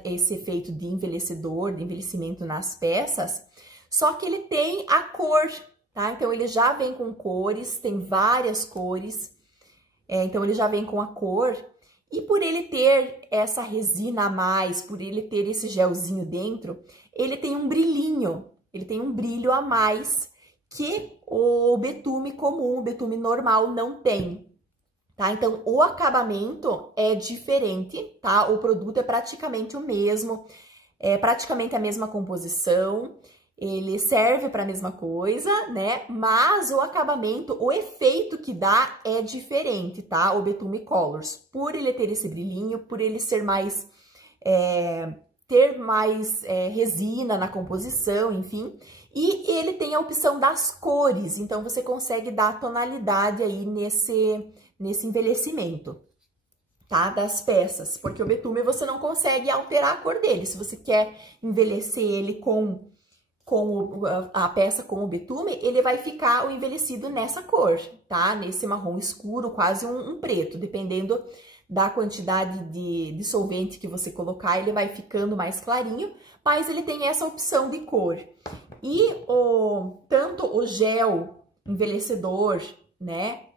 esse efeito de envelhecedor, de envelhecimento nas peças, só que ele tem a cor, tá? Então, ele já vem com cores, tem várias cores, então ele já vem com a cor, e por ele ter essa resina a mais, por ele ter esse gelzinho dentro, ele tem um brilhinho, ele tem um brilho a mais que o betume comum, o betume normal não tem, tá? Então, o acabamento é diferente, tá? O produto é praticamente o mesmo, é praticamente a mesma composição, ele serve para a mesma coisa, né? Mas o acabamento, o efeito que dá é diferente, tá? O Betume Colors, por ele ter esse brilhinho, por ele ser mais, ter mais resina na composição, enfim. E ele tem a opção das cores, então você consegue dar tonalidade aí nesse envelhecimento, tá? Das peças, porque o betume você não consegue alterar a cor dele. Se você quer envelhecer ele com a peça com o betume, ele vai ficar o envelhecido nessa cor, tá? Nesse marrom escuro, quase um preto, dependendo da quantidade de solvente que você colocar, ele vai ficando mais clarinho, mas ele tem essa opção de cor. E tanto o gel envelhecedor, né,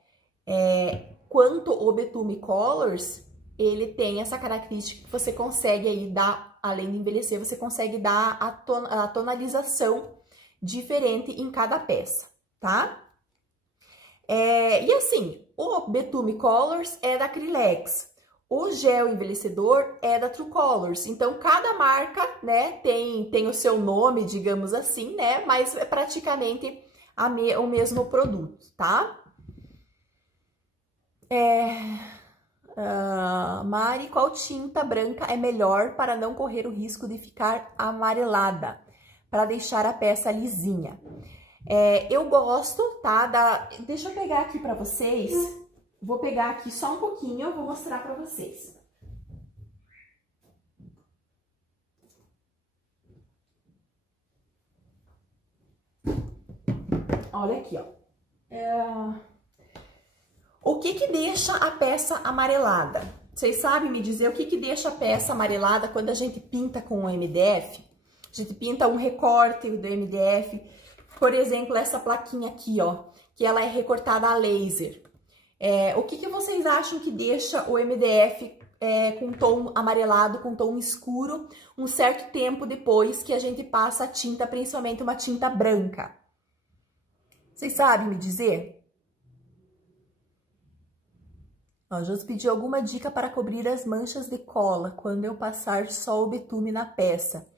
quanto o Betume Colors, ele tem essa característica que você consegue aí dar, além de envelhecer, você consegue dar a tonalização diferente em cada peça, tá? E assim, o Betume Colors é da Acrylex, o gel envelhecedor é da True Colors. Então, cada marca, né, tem o seu nome, digamos assim, né, mas é praticamente o mesmo produto, tá? Mari, qual tinta branca é melhor para não correr o risco de ficar amarelada, para deixar a peça lisinha? Eu gosto, tá? Deixa eu pegar aqui para vocês. Vou pegar aqui só um pouquinho, eu vou mostrar para vocês. Olha aqui, ó. O que deixa a peça amarelada? Vocês sabem me dizer o que deixa a peça amarelada quando a gente pinta com o MDF? A gente pinta um recorte do MDF, por exemplo, essa plaquinha aqui, ó, que ela é recortada a laser. O que vocês acham que deixa o MDF com tom amarelado, com tom escuro, um certo tempo depois que a gente passa a tinta, principalmente uma tinta branca? Vocês sabem me dizer? Ó, Josi pediu alguma dica para cobrir as manchas de cola quando eu passar só o betume na peça.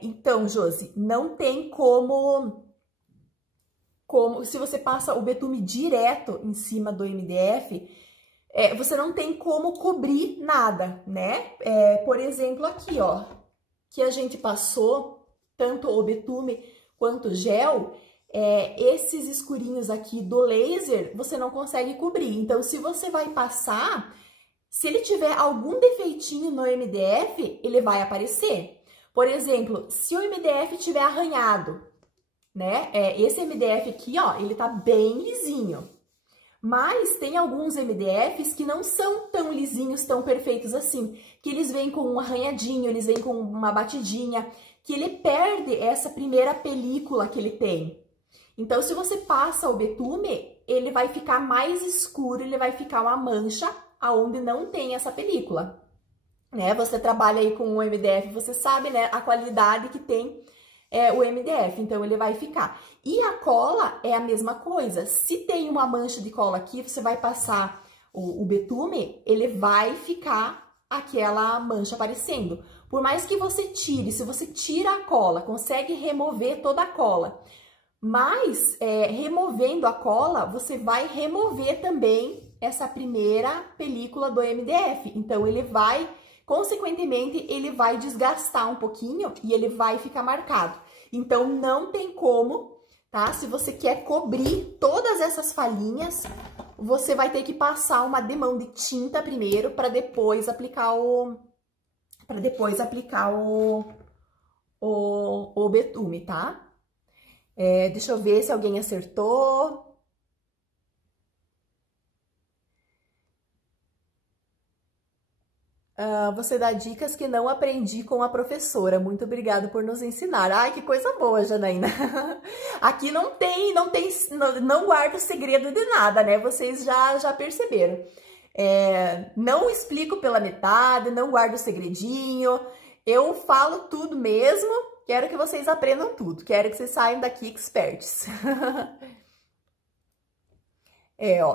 Então, Josi, não tem como se você passa o betume direto em cima do MDF, você não tem como cobrir nada, né? Por exemplo, aqui, ó, que a gente passou tanto o betume quanto o gel, esses escurinhos aqui do laser, você não consegue cobrir. Então, se você vai passar, se ele tiver algum defeitinho no MDF, ele vai aparecer. Por exemplo, se o MDF tiver arranhado, né? Esse MDF aqui, ó, ele tá bem lisinho. Mas tem alguns MDFs que não são tão lisinhos, tão perfeitos assim, que eles vêm com um arranhadinho, eles vêm com uma batidinha, que ele perde essa primeira película que ele tem. Então, se você passa o betume, ele vai ficar mais escuro, ele vai ficar uma mancha aonde não tem essa película, né? Você trabalha aí com o MDF, você sabe, né, a qualidade que tem o MDF, então ele vai ficar. E a cola é a mesma coisa. Se tem uma mancha de cola aqui, você vai passar o betume, ele vai ficar aquela mancha aparecendo. Por mais que você tire, se você tira a cola, consegue remover toda a cola, mas removendo a cola, você vai remover também essa primeira película do MDF. Então, ele vai, consequentemente, ele vai desgastar um pouquinho e ele vai ficar marcado. Então, não tem como, tá? Se você quer cobrir todas essas falhinhas, você vai ter que passar uma demão de tinta primeiro para depois aplicar o betume, tá? Deixa eu ver se alguém acertou. Você dá dicas que não aprendi com a professora. Muito obrigada por nos ensinar. Ai, que coisa boa, Janaína. Aqui não guardo segredo de nada, né? Vocês já perceberam. Não explico pela metade, não guardo segredinho. Eu falo tudo mesmo. Quero que vocês aprendam tudo. Quero que vocês saiam daqui experts.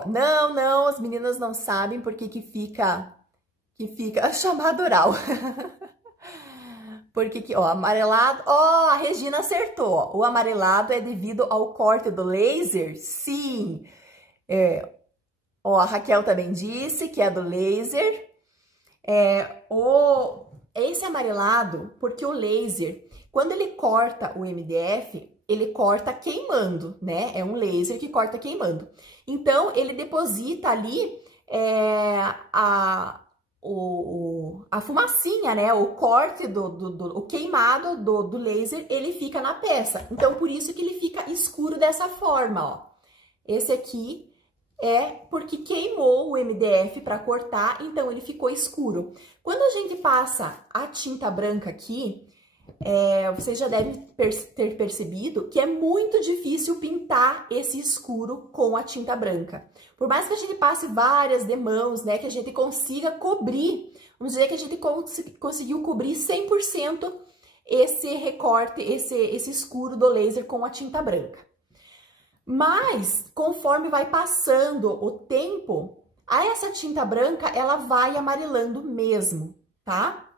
Não, as meninas não sabem porque que fica chamado oral. Porque amarelado, a Regina acertou, ó. O amarelado é devido ao corte do laser? Sim. A Raquel também disse que é do laser. Esse amarelado, porque o laser, quando ele corta o MDF, ele corta queimando, né? É um laser que corta queimando. Então, ele deposita ali a fumacinha, né? O corte o queimado do laser, ele fica na peça. Então, por isso que ele fica escuro dessa forma, ó. Esse aqui é porque queimou o MDF para cortar, então ele ficou escuro. Quando a gente passa a tinta branca aqui, vocês já devem ter percebido que é muito difícil pintar esse escuro com a tinta branca. Por mais que a gente passe várias demãos, né, que a gente consiga cobrir, vamos dizer que a gente conseguiu cobrir 100% esse recorte, esse escuro do laser com a tinta branca. Mas, conforme vai passando o tempo, essa tinta branca, ela vai amarelando mesmo, tá?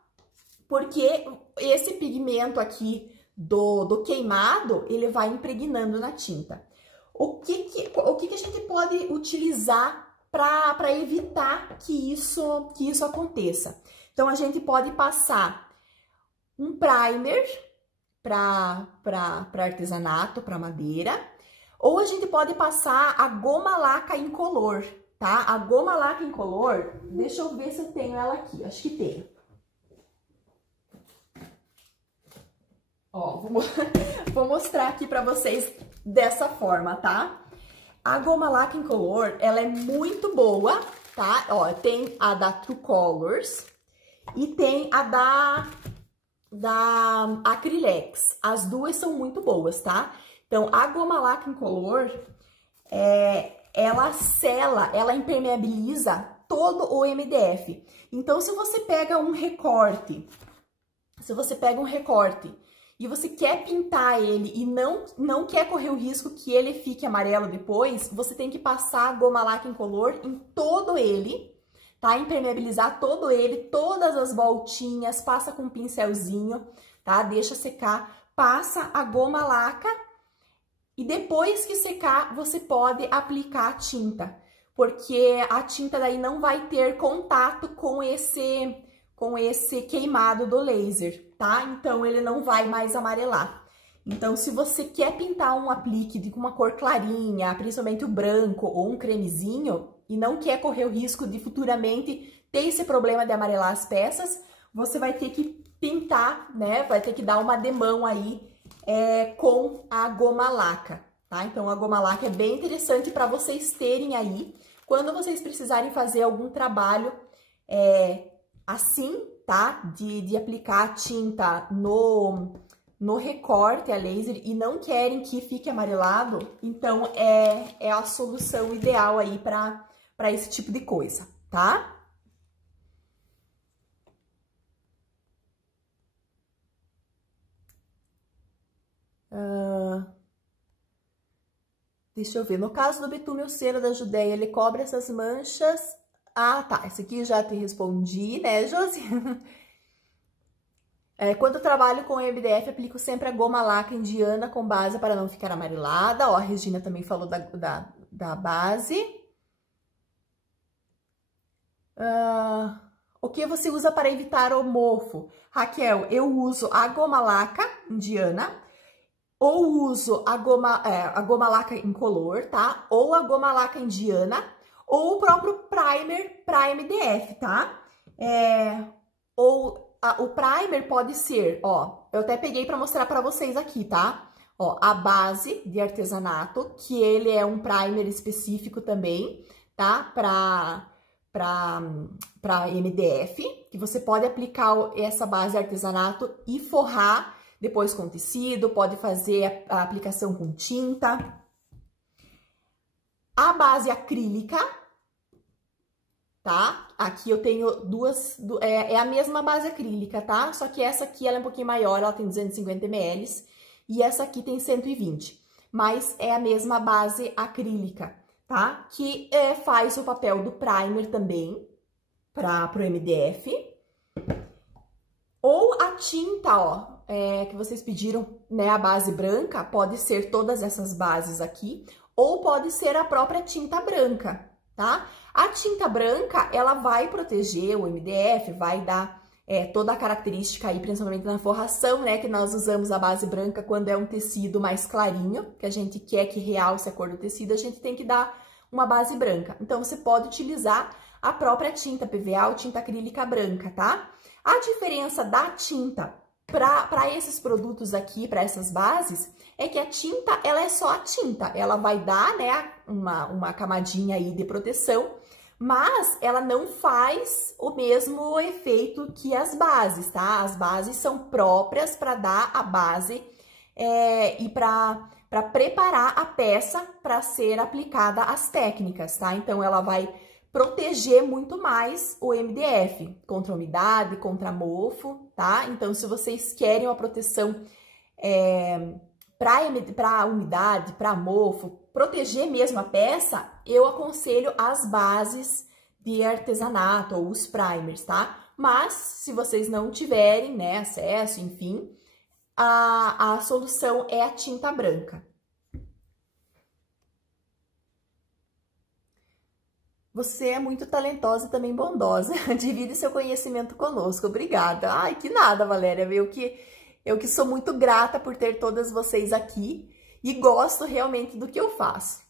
Porque esse pigmento aqui do queimado, ele vai impregnando na tinta. O que a gente pode utilizar para evitar que isso aconteça? Então, a gente pode passar um primer para artesanato, para madeira, ou a gente pode passar a goma laca incolor, tá? A goma laca incolor, deixa eu ver se eu tenho ela aqui, acho que tenho. Ó, vou mostrar aqui pra vocês dessa forma, tá? A goma laca incolor, ela é muito boa, tá? Ó, tem a da True Colors e tem a da Acrylex. As duas são muito boas, tá? Então, a goma laca incolor, ela sela, ela impermeabiliza todo o MDF. Então, se você pega um recorte, e você quer pintar ele e não quer correr o risco que ele fique amarelo depois, você tem que passar a goma laca incolor em todo ele, tá? Impermeabilizar todo ele, todas as voltinhas, passa com um pincelzinho, tá? Deixa secar, passa a goma laca e depois que secar, você pode aplicar a tinta, porque a tinta daí não vai ter contato com esse queimado do laser, tá? Então, ele não vai mais amarelar. Então, se você quer pintar um aplique com uma cor clarinha, principalmente o branco ou um cremezinho, e não quer correr o risco de futuramente ter esse problema de amarelar as peças, você vai ter que pintar, né? Vai ter que dar uma demão aí com a goma laca, tá? Então, a goma laca é bem interessante para vocês terem aí, quando vocês precisarem fazer algum trabalho assim, tá? De aplicar a tinta no recorte a laser e não querem que fique amarelado, então é a solução ideal aí para esse tipo de coisa, tá? Deixa eu ver, no caso do betume ou cera da Judéia, ele cobre essas manchas. Ah, tá, esse aqui já te respondi, né, Josi? Quando eu trabalho com MDF, aplico sempre a goma laca indiana com base para não ficar amarelada. Ó, a Regina também falou da base. O que você usa para evitar o mofo? Raquel, eu uso a goma laca indiana, ou uso a goma laca incolor, tá? Ou a goma laca indiana, ou o próprio primer para MDF, tá? O primer pode ser, ó, eu até peguei para mostrar para vocês aqui, tá? Ó, a base de artesanato, que ele é um primer específico também, tá? Para MDF, que você pode aplicar essa base artesanato e forrar depois com tecido, pode fazer a aplicação com tinta. A base acrílica, tá? Aqui eu tenho duas, é a mesma base acrílica, tá? Só que essa aqui ela é um pouquinho maior, ela tem 250 ml e essa aqui tem 120, mas é a mesma base acrílica, tá? Que faz o papel do primer também, pro MDF. Ou a tinta, ó, que vocês pediram, né, a base branca, pode ser todas essas bases aqui, ou pode ser a própria tinta branca, tá? A tinta branca, ela vai proteger o MDF, vai dar toda a característica aí, principalmente na forração, né, que nós usamos a base branca quando é um tecido mais clarinho, que a gente quer que realce a cor do tecido, a gente tem que dar uma base branca. Então, você pode utilizar a própria tinta PVA ou tinta acrílica branca, tá? A diferença da tinta para esses produtos aqui, para essas bases, é que a tinta, ela é só a tinta. Ela vai dar, né, uma camadinha aí de proteção, mas ela não faz o mesmo efeito que as bases, tá? As bases são próprias para dar a base e para preparar a peça para ser aplicada às técnicas, tá? Então, ela vai proteger muito mais o MDF contra umidade, contra mofo, tá? Então, se vocês querem uma proteção para umidade, para mofo, proteger mesmo a peça, eu aconselho as bases de artesanato ou os primers, tá? Mas, se vocês não tiverem, né, acesso, enfim, a solução é a tinta branca. Você é muito talentosa e também bondosa. Divide seu conhecimento conosco. Obrigada. Ai, que nada, Valéria. Eu que sou muito grata por ter todas vocês aqui e gosto realmente do que eu faço.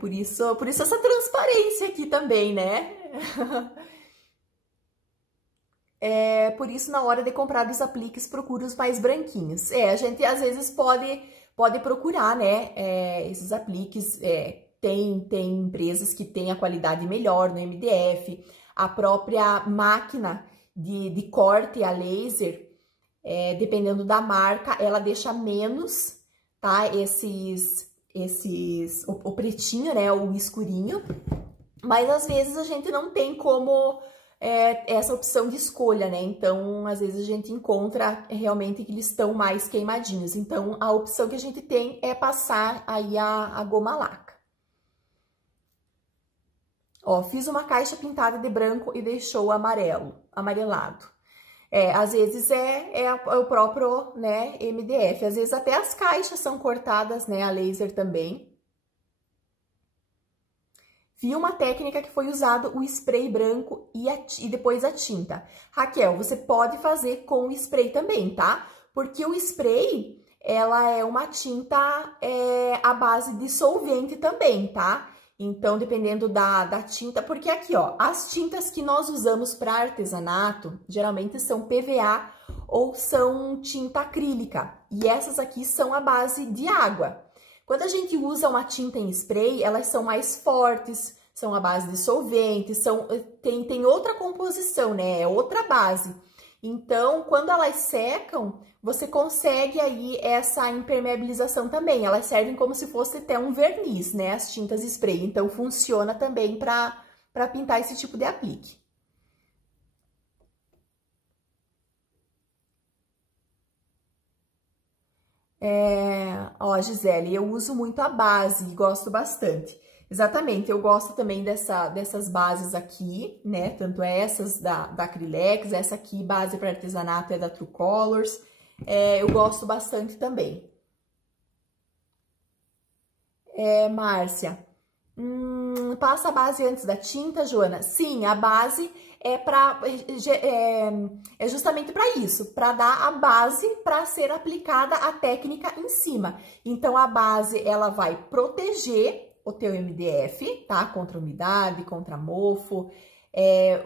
Por isso essa transparência aqui também, né? Por isso, na hora de comprar os apliques, procure os mais branquinhos. A gente às vezes pode procurar, né? Esses apliques... Tem empresas que têm a qualidade melhor no MDF, a própria máquina de corte a laser, dependendo da marca, ela deixa menos, tá? O pretinho, né? O escurinho, mas às vezes a gente não tem como essa opção de escolha, né? Então, às vezes a gente encontra realmente que eles estão mais queimadinhos. Então, a opção que a gente tem é passar aí a goma laca. Ó, fiz uma caixa pintada de branco e deixou amarelado. Às vezes é o próprio, né, MDF. Às vezes até as caixas são cortadas, né, a laser também. Vi uma técnica que foi usado o spray branco e depois a tinta. Raquel, você pode fazer com o spray também, tá? Porque o spray, ela é uma tinta à base de solvente também, tá? Então, dependendo da tinta, porque aqui, ó, as tintas que nós usamos para artesanato, geralmente são PVA ou são tinta acrílica. E essas aqui são a base de água. Quando a gente usa uma tinta em spray, elas são mais fortes, são a base de solvente, tem outra composição, né? É outra base. Então, quando elas secam, você consegue aí essa impermeabilização também. Elas servem como se fosse até um verniz, né? As tintas spray. Então, funciona também para pintar esse tipo de aplique. Ó, Gisele, eu uso muito a base e gosto bastante. Exatamente, eu gosto também dessas bases aqui, né? Tanto essas da Acrylex, essa aqui, base para artesanato, é da True Colors. Eu gosto bastante também. Márcia, passa a base antes da tinta, Joana? Sim, a base é justamente para isso, para dar a base para ser aplicada a técnica em cima. Então, a base, ela vai proteger o teu MDF, tá? Contra umidade, contra mofo,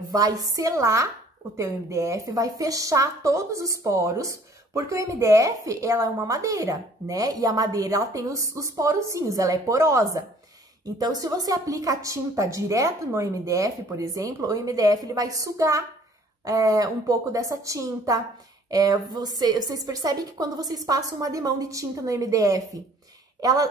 vai selar o teu MDF, vai fechar todos os poros, porque o MDF, ela é uma madeira, né? E a madeira, ela tem os porozinhos, ela é porosa. Então, se você aplica a tinta direto no MDF, por exemplo, o MDF ele vai sugar um pouco dessa tinta. Vocês percebem que quando vocês passam uma demão de tinta no MDF,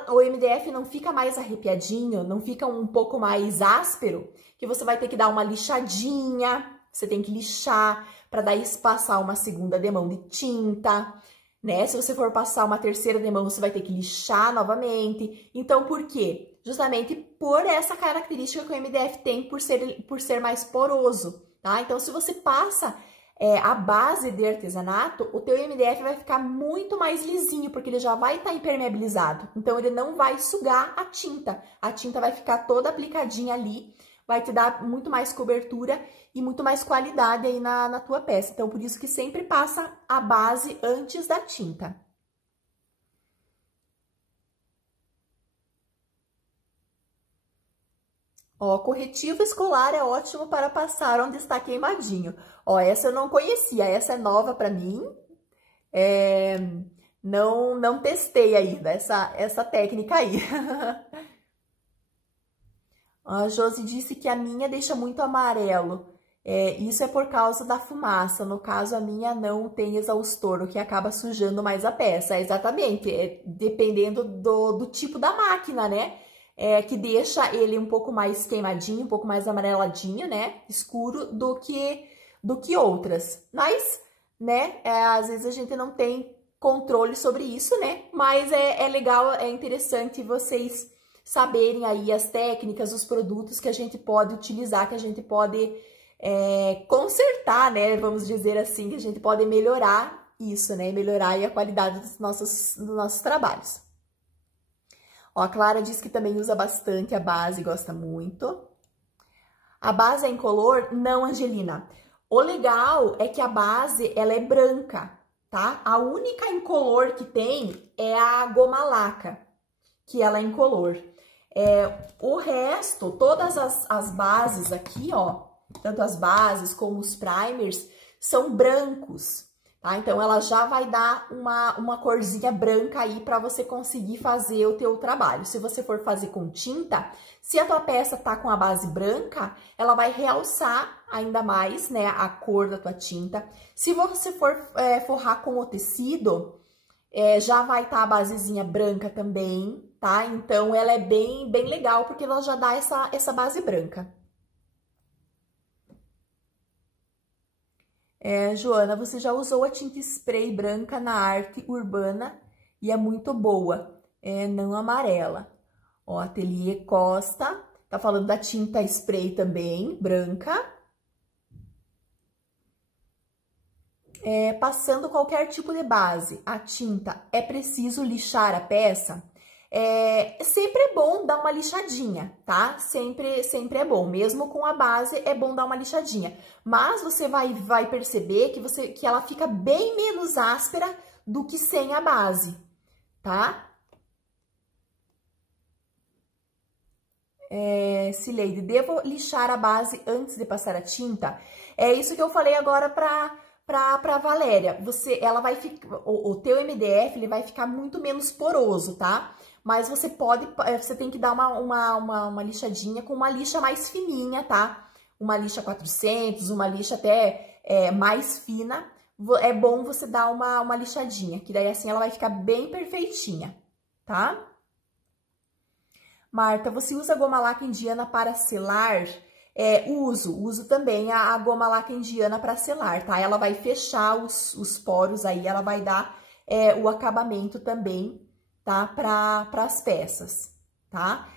o MDF não fica mais arrepiadinho, não fica um pouco mais áspero, que você vai ter que dar uma lixadinha, você tem que lixar para daí passar uma segunda demão de tinta, né? Se você for passar uma terceira demão, você vai ter que lixar novamente. Então, por quê? Justamente por essa característica que o MDF tem por ser mais poroso, tá? Então, se você passa a base de artesanato, o teu MDF vai ficar muito mais lisinho, porque ele já vai estar impermeabilizado. Então, ele não vai sugar a tinta. A tinta vai ficar toda aplicadinha ali, vai te dar muito mais cobertura e muito mais qualidade aí na tua peça. Então, por isso que sempre passa a base antes da tinta. Ó, corretivo escolar é ótimo para passar onde está queimadinho. Ó, essa eu não conhecia, essa é nova para mim. Não testei ainda essa técnica aí. A Josi disse que a minha deixa muito amarelo. Isso é por causa da fumaça. No caso, a minha não tem exaustor, o que acaba sujando mais a peça. Exatamente, dependendo do tipo da máquina, né? Que deixa ele um pouco mais queimadinho, um pouco mais amareladinho, né? Escuro do que outras. Mas, né, às vezes a gente não tem controle sobre isso, né? Mas é legal, é interessante vocês saberem aí as técnicas, os produtos que a gente pode utilizar, que a gente pode consertar, né? Vamos dizer assim, que a gente pode melhorar isso, né? Melhorar aí a qualidade dos nossos trabalhos. Ó, a Clara diz que também usa bastante a base, gosta muito. A base é incolor? Não, Angelina. O legal é que a base, ela é branca, tá? A única incolor que tem é a goma laca, que ela é incolor. O resto, todas as bases aqui, ó, tanto as bases como os primers, são brancos, tá? Então, ela já vai dar uma corzinha branca aí para você conseguir fazer o teu trabalho. Se você for fazer com tinta, se a tua peça tá com a base branca, ela vai realçar ainda mais, né, a cor da tua tinta. Se você for forrar com o tecido, já vai estar a basezinha branca também, tá? Então, ela é bem legal, porque ela já dá essa base branca. Joana, você já usou a tinta spray branca na arte urbana e é muito boa, não amarela. Ó, Ateliê Costa, tá falando da tinta spray também, branca. Passando qualquer tipo de base, a tinta, é preciso lixar a peça? Sempre é bom dar uma lixadinha, tá? Sempre é bom, mesmo com a base é bom dar uma lixadinha. Mas você vai perceber que ela fica bem menos áspera do que sem a base, tá? Cileide, devo lixar a base antes de passar a tinta? É isso que eu falei agora pra Valéria. Ela vai ficar, o teu MDF, ele vai ficar muito menos poroso, tá? Mas você tem que dar uma lixadinha com uma lixa mais fininha, tá? Uma lixa 400, uma lixa até mais fina. É bom você dar uma lixadinha, que daí assim ela vai ficar bem perfeitinha, tá? Marta, você usa goma laca indiana para selar? Uso também a goma laca indiana para selar, tá? Ela vai fechar os poros aí, ela vai dar o acabamento também, tá? Para as peças, tá?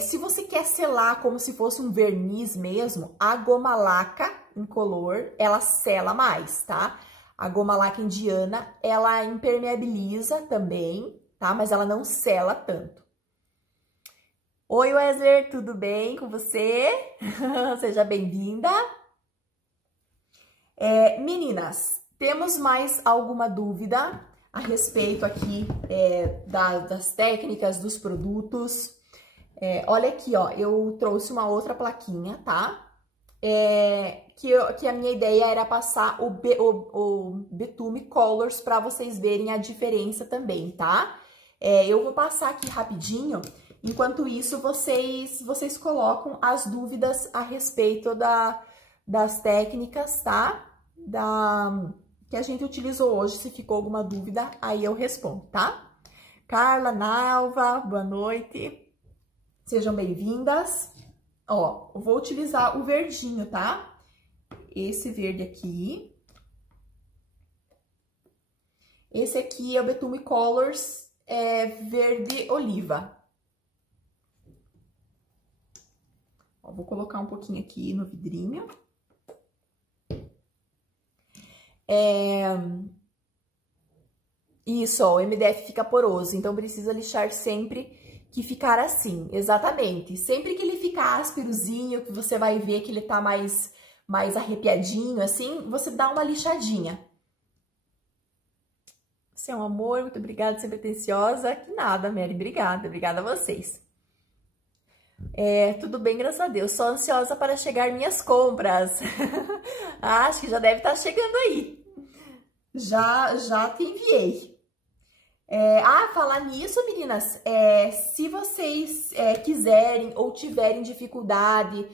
Se você quer selar como se fosse um verniz mesmo, a goma laca incolor, ela sela mais, tá? A goma laca indiana, ela impermeabiliza também, tá? Mas ela não sela tanto. Oi, Wesley, tudo bem com você? Seja bem-vinda. Meninas, temos mais alguma dúvida a respeito aqui das técnicas, dos produtos? Olha aqui, ó, eu trouxe uma outra plaquinha, tá? Que a minha ideia era passar o Betume Colors para vocês verem a diferença também, tá? Eu vou passar aqui rapidinho. Enquanto isso, vocês colocam as dúvidas a respeito das técnicas, tá? que a gente utilizou hoje. Se ficou alguma dúvida, aí eu respondo, tá? Carla, Nalva, boa noite. Sejam bem-vindas. Ó, eu vou utilizar o verdinho, tá? Esse verde aqui. Esse aqui é o Betume Colors verde oliva. Ó, vou colocar um pouquinho aqui no vidrinho. Isso, ó, o MDF fica poroso, então precisa lixar sempre que ficar assim, exatamente. Sempre que ele ficar ásperozinho, que você vai ver que ele tá mais arrepiadinho, assim, você dá uma lixadinha. Você é um amor, muito obrigada, sempre atenciosa. Que nada, Mary, obrigada a vocês. Tudo bem, graças a Deus. Só ansiosa para chegar minhas compras. Acho que já deve estar chegando aí. Já te enviei. Falar nisso, meninas, se vocês quiserem ou tiverem dificuldade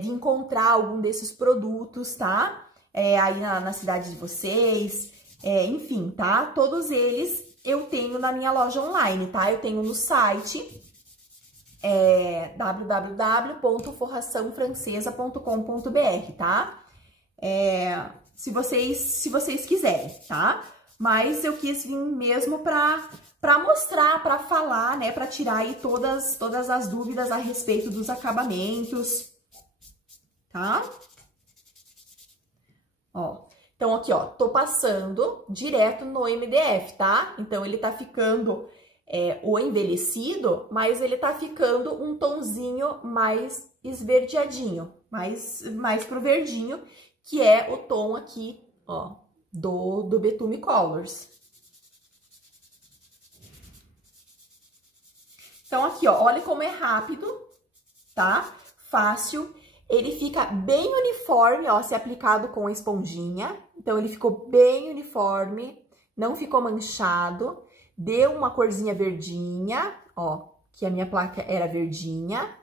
de encontrar algum desses produtos, tá? Aí na cidade de vocês, enfim, tá? Todos eles eu tenho na minha loja online, tá? Eu tenho no site www.forraçãofrancesa.com.br, tá? Se vocês quiserem, tá? Mas eu quis vir mesmo pra mostrar, pra falar, né? Pra tirar aí todas as dúvidas a respeito dos acabamentos, tá? Ó, então aqui, ó, tô passando direto no MDF, tá? Então ele tá ficando o envelhecido, mas ele tá ficando um tonzinho mais esverdeadinho, mais pro verdinho, que é o tom aqui, ó, do Betume Colors. Então, aqui, ó, olha como é rápido, tá? Fácil. Ele fica bem uniforme, ó, se aplicado com a esponjinha. Então, ele ficou bem uniforme, não ficou manchado. Deu uma corzinha verdinha, ó, que a minha placa era verdinha.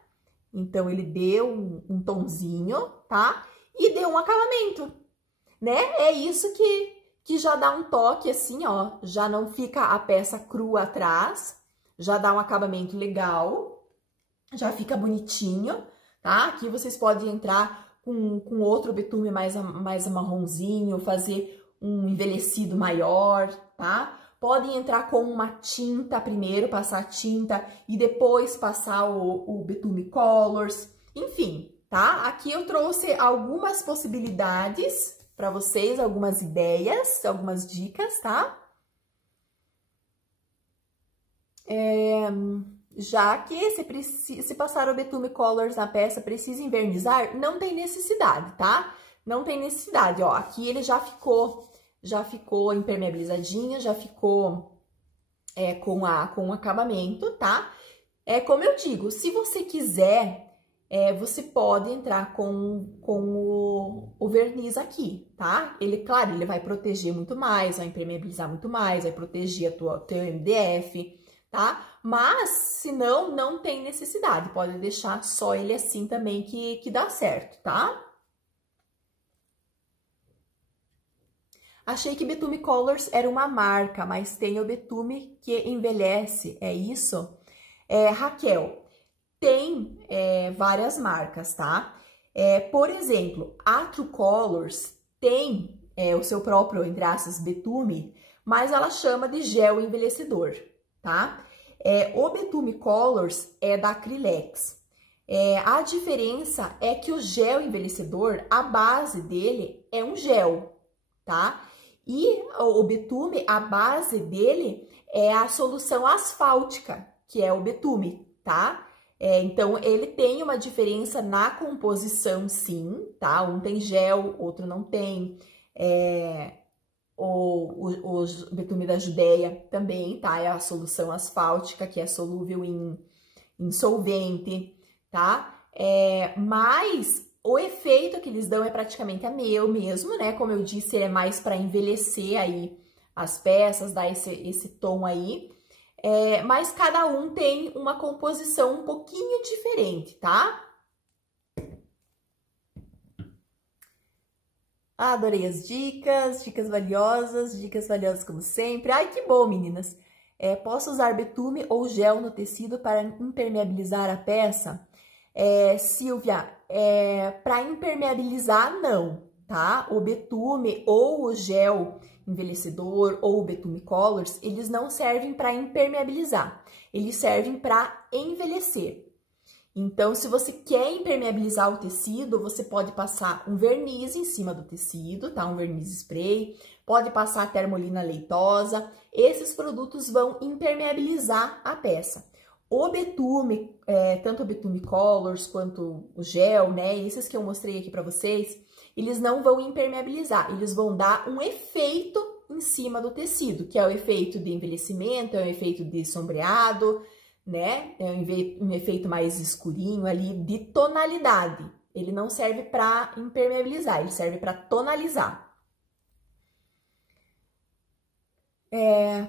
Então, ele deu um tonzinho, tá? E deu um acabamento, né? É isso que já dá um toque assim, ó, já não fica a peça crua atrás, já dá um acabamento legal, já fica bonitinho, tá? Aqui vocês podem entrar com outro betume mais marronzinho, fazer um envelhecido maior, tá? Podem entrar com uma tinta primeiro, passar a tinta e depois passar o Betume Colors, enfim, tá? Aqui eu trouxe algumas possibilidades para vocês, algumas ideias, algumas dicas, tá? Já que se passar o Betume Colors na peça precisa invernizar, não tem necessidade, tá? Não tem necessidade, ó, aqui ele já ficou impermeabilizadinho, já ficou com acabamento, tá? Como eu digo, se você quiser, você pode entrar com o verniz aqui, tá? Ele, claro, ele vai proteger muito mais, vai impermeabilizar muito mais, vai proteger teu MDF, tá? Mas, se não tem necessidade, pode deixar só ele assim também que dá certo, tá? Achei que Betume Colors era uma marca, mas tem o Betume que envelhece, é isso? Raquel, tem várias marcas, tá? Por exemplo, a True Colors tem o seu próprio, entre aspas, Betume, mas ela chama de gel envelhecedor, tá? O Betume Colors é da Acrylex. A diferença é que o gel envelhecedor, a base dele é um gel, tá? E o betume, a base dele é a solução asfáltica, que é o betume, tá? Então, ele tem uma diferença na composição, sim, tá? Um tem gel, outro não tem. O betume da Judéia também, tá? É a solução asfáltica, que é solúvel em solvente, tá? Mas o efeito que eles dão é praticamente o mesmo, né? Como eu disse, ele é mais para envelhecer aí as peças, dar esse tom aí. Mas cada um tem uma composição um pouquinho diferente, tá? Adorei as dicas valiosas como sempre. Ai, que bom, meninas! Posso usar betume ou gel no tecido para impermeabilizar a peça? Silvia, para impermeabilizar, não, tá? O betume ou o gel envelhecedor ou o betume colors, eles não servem para impermeabilizar, eles servem para envelhecer. Então, se você quer impermeabilizar o tecido, você pode passar um verniz em cima do tecido, tá? Um verniz spray, pode passar termolina leitosa. Esses produtos vão impermeabilizar a peça. O betume, tanto o betume colors quanto o gel, né? Esses que eu mostrei aqui para vocês, eles não vão impermeabilizar, eles vão dar um efeito em cima do tecido, que é o efeito de envelhecimento, é o efeito de sombreado, né? É um efeito mais escurinho ali de tonalidade. Ele não serve para impermeabilizar, ele serve para tonalizar.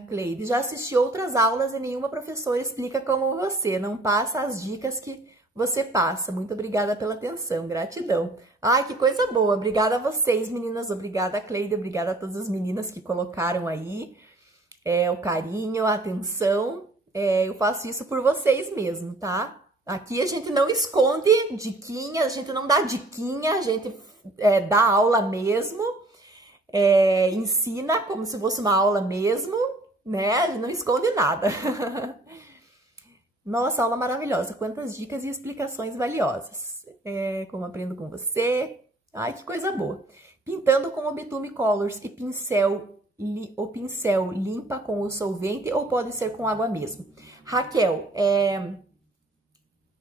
Cleide, já assisti outras aulas e nenhuma professora explica como você, não passa as dicas que você passa. Muito obrigada pela atenção, gratidão. Ai, que coisa boa, obrigada a vocês, meninas, obrigada, Cleide, obrigada a todas as meninas que colocaram aí o carinho, a atenção. Eu faço isso por vocês mesmo, tá? Aqui a gente não esconde diquinha, a gente não dá diquinha, a gente dá aula mesmo, ensina como se fosse uma aula mesmo, né? A gente não esconde nada. Nossa, aula maravilhosa, quantas dicas e explicações valiosas. Como aprendo com você. Ai, que coisa boa. Pintando com o betume colors e o pincel limpa com o solvente ou pode ser com água mesmo? Raquel,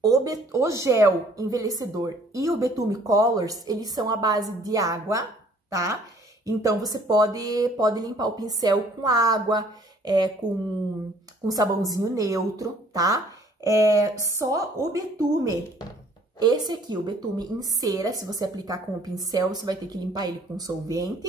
o gel envelhecedor e o betume colors, eles são à base de água, tá? Então, você pode limpar o pincel com água, com sabãozinho neutro, tá? Só o betume, esse aqui, o betume em cera, se você aplicar com o pincel, você vai ter que limpar ele com solvente.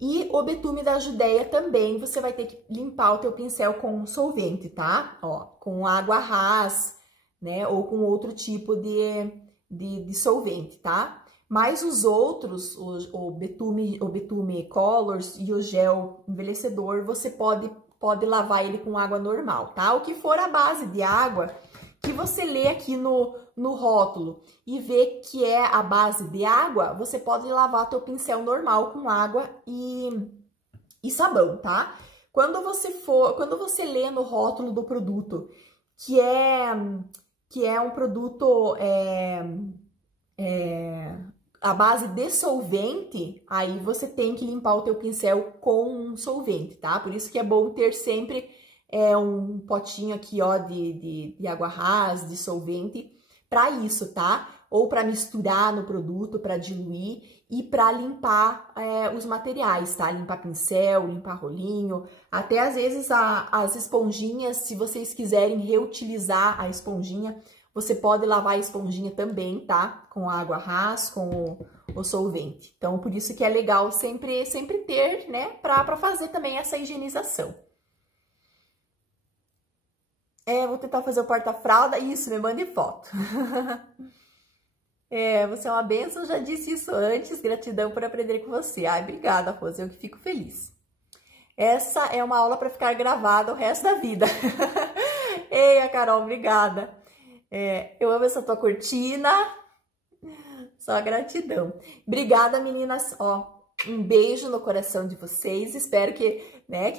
E o betume da Judéia também, você vai ter que limpar o teu pincel com solvente, tá? Ó, com água ras, né? Ou com outro tipo de solvente, tá? Mas os outros, o betume colors e o gel envelhecedor, você pode lavar ele com água normal, tá? O que for a base de água, que você lê aqui no rótulo e vê que é a base de água, você pode lavar teu pincel normal com água e sabão, tá? Quando você lê no rótulo do produto que é um produto a base de solvente, aí você tem que limpar o teu pincel com um solvente, tá? Por isso que é bom ter sempre um potinho aqui, ó, de água ras, de solvente, para isso, tá? Ou para misturar no produto, para diluir e para limpar os materiais, tá? Limpar pincel, limpar rolinho, até às vezes as esponjinhas, se vocês quiserem reutilizar a esponjinha, você pode lavar a esponjinha também, tá? Com a água ras, com o solvente. Então, por isso que é legal sempre ter, né? Para fazer também essa higienização. Vou tentar fazer o porta-fralda. Isso, me mande foto. Você é uma bênção, já disse isso antes. Gratidão por aprender com você. Ai, obrigada, Rose, eu que fico feliz. Essa é uma aula para ficar gravada o resto da vida. Ei, Carol, obrigada. Eu amo essa tua cortina. Só gratidão. Obrigada, meninas. Ó, um beijo no coração de vocês. Espero que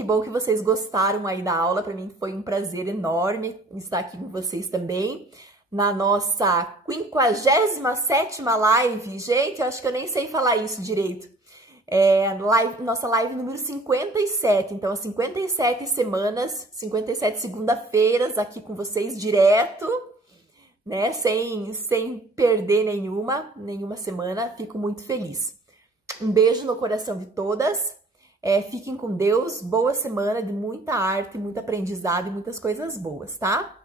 bom que vocês gostaram aí da aula. Para mim foi um prazer enorme estar aqui com vocês também. Na nossa 57ª live. Gente, acho que eu nem sei falar isso direito. Nossa live número 57. Então, as 57 semanas, 57 segunda-feiras aqui com vocês direto, né? Sem perder nenhuma semana. Fico muito feliz. Um beijo no coração de todas. Fiquem com Deus. Boa semana de muita arte, muito aprendizado e muitas coisas boas, tá?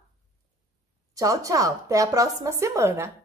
Tchau, tchau. Até a próxima semana.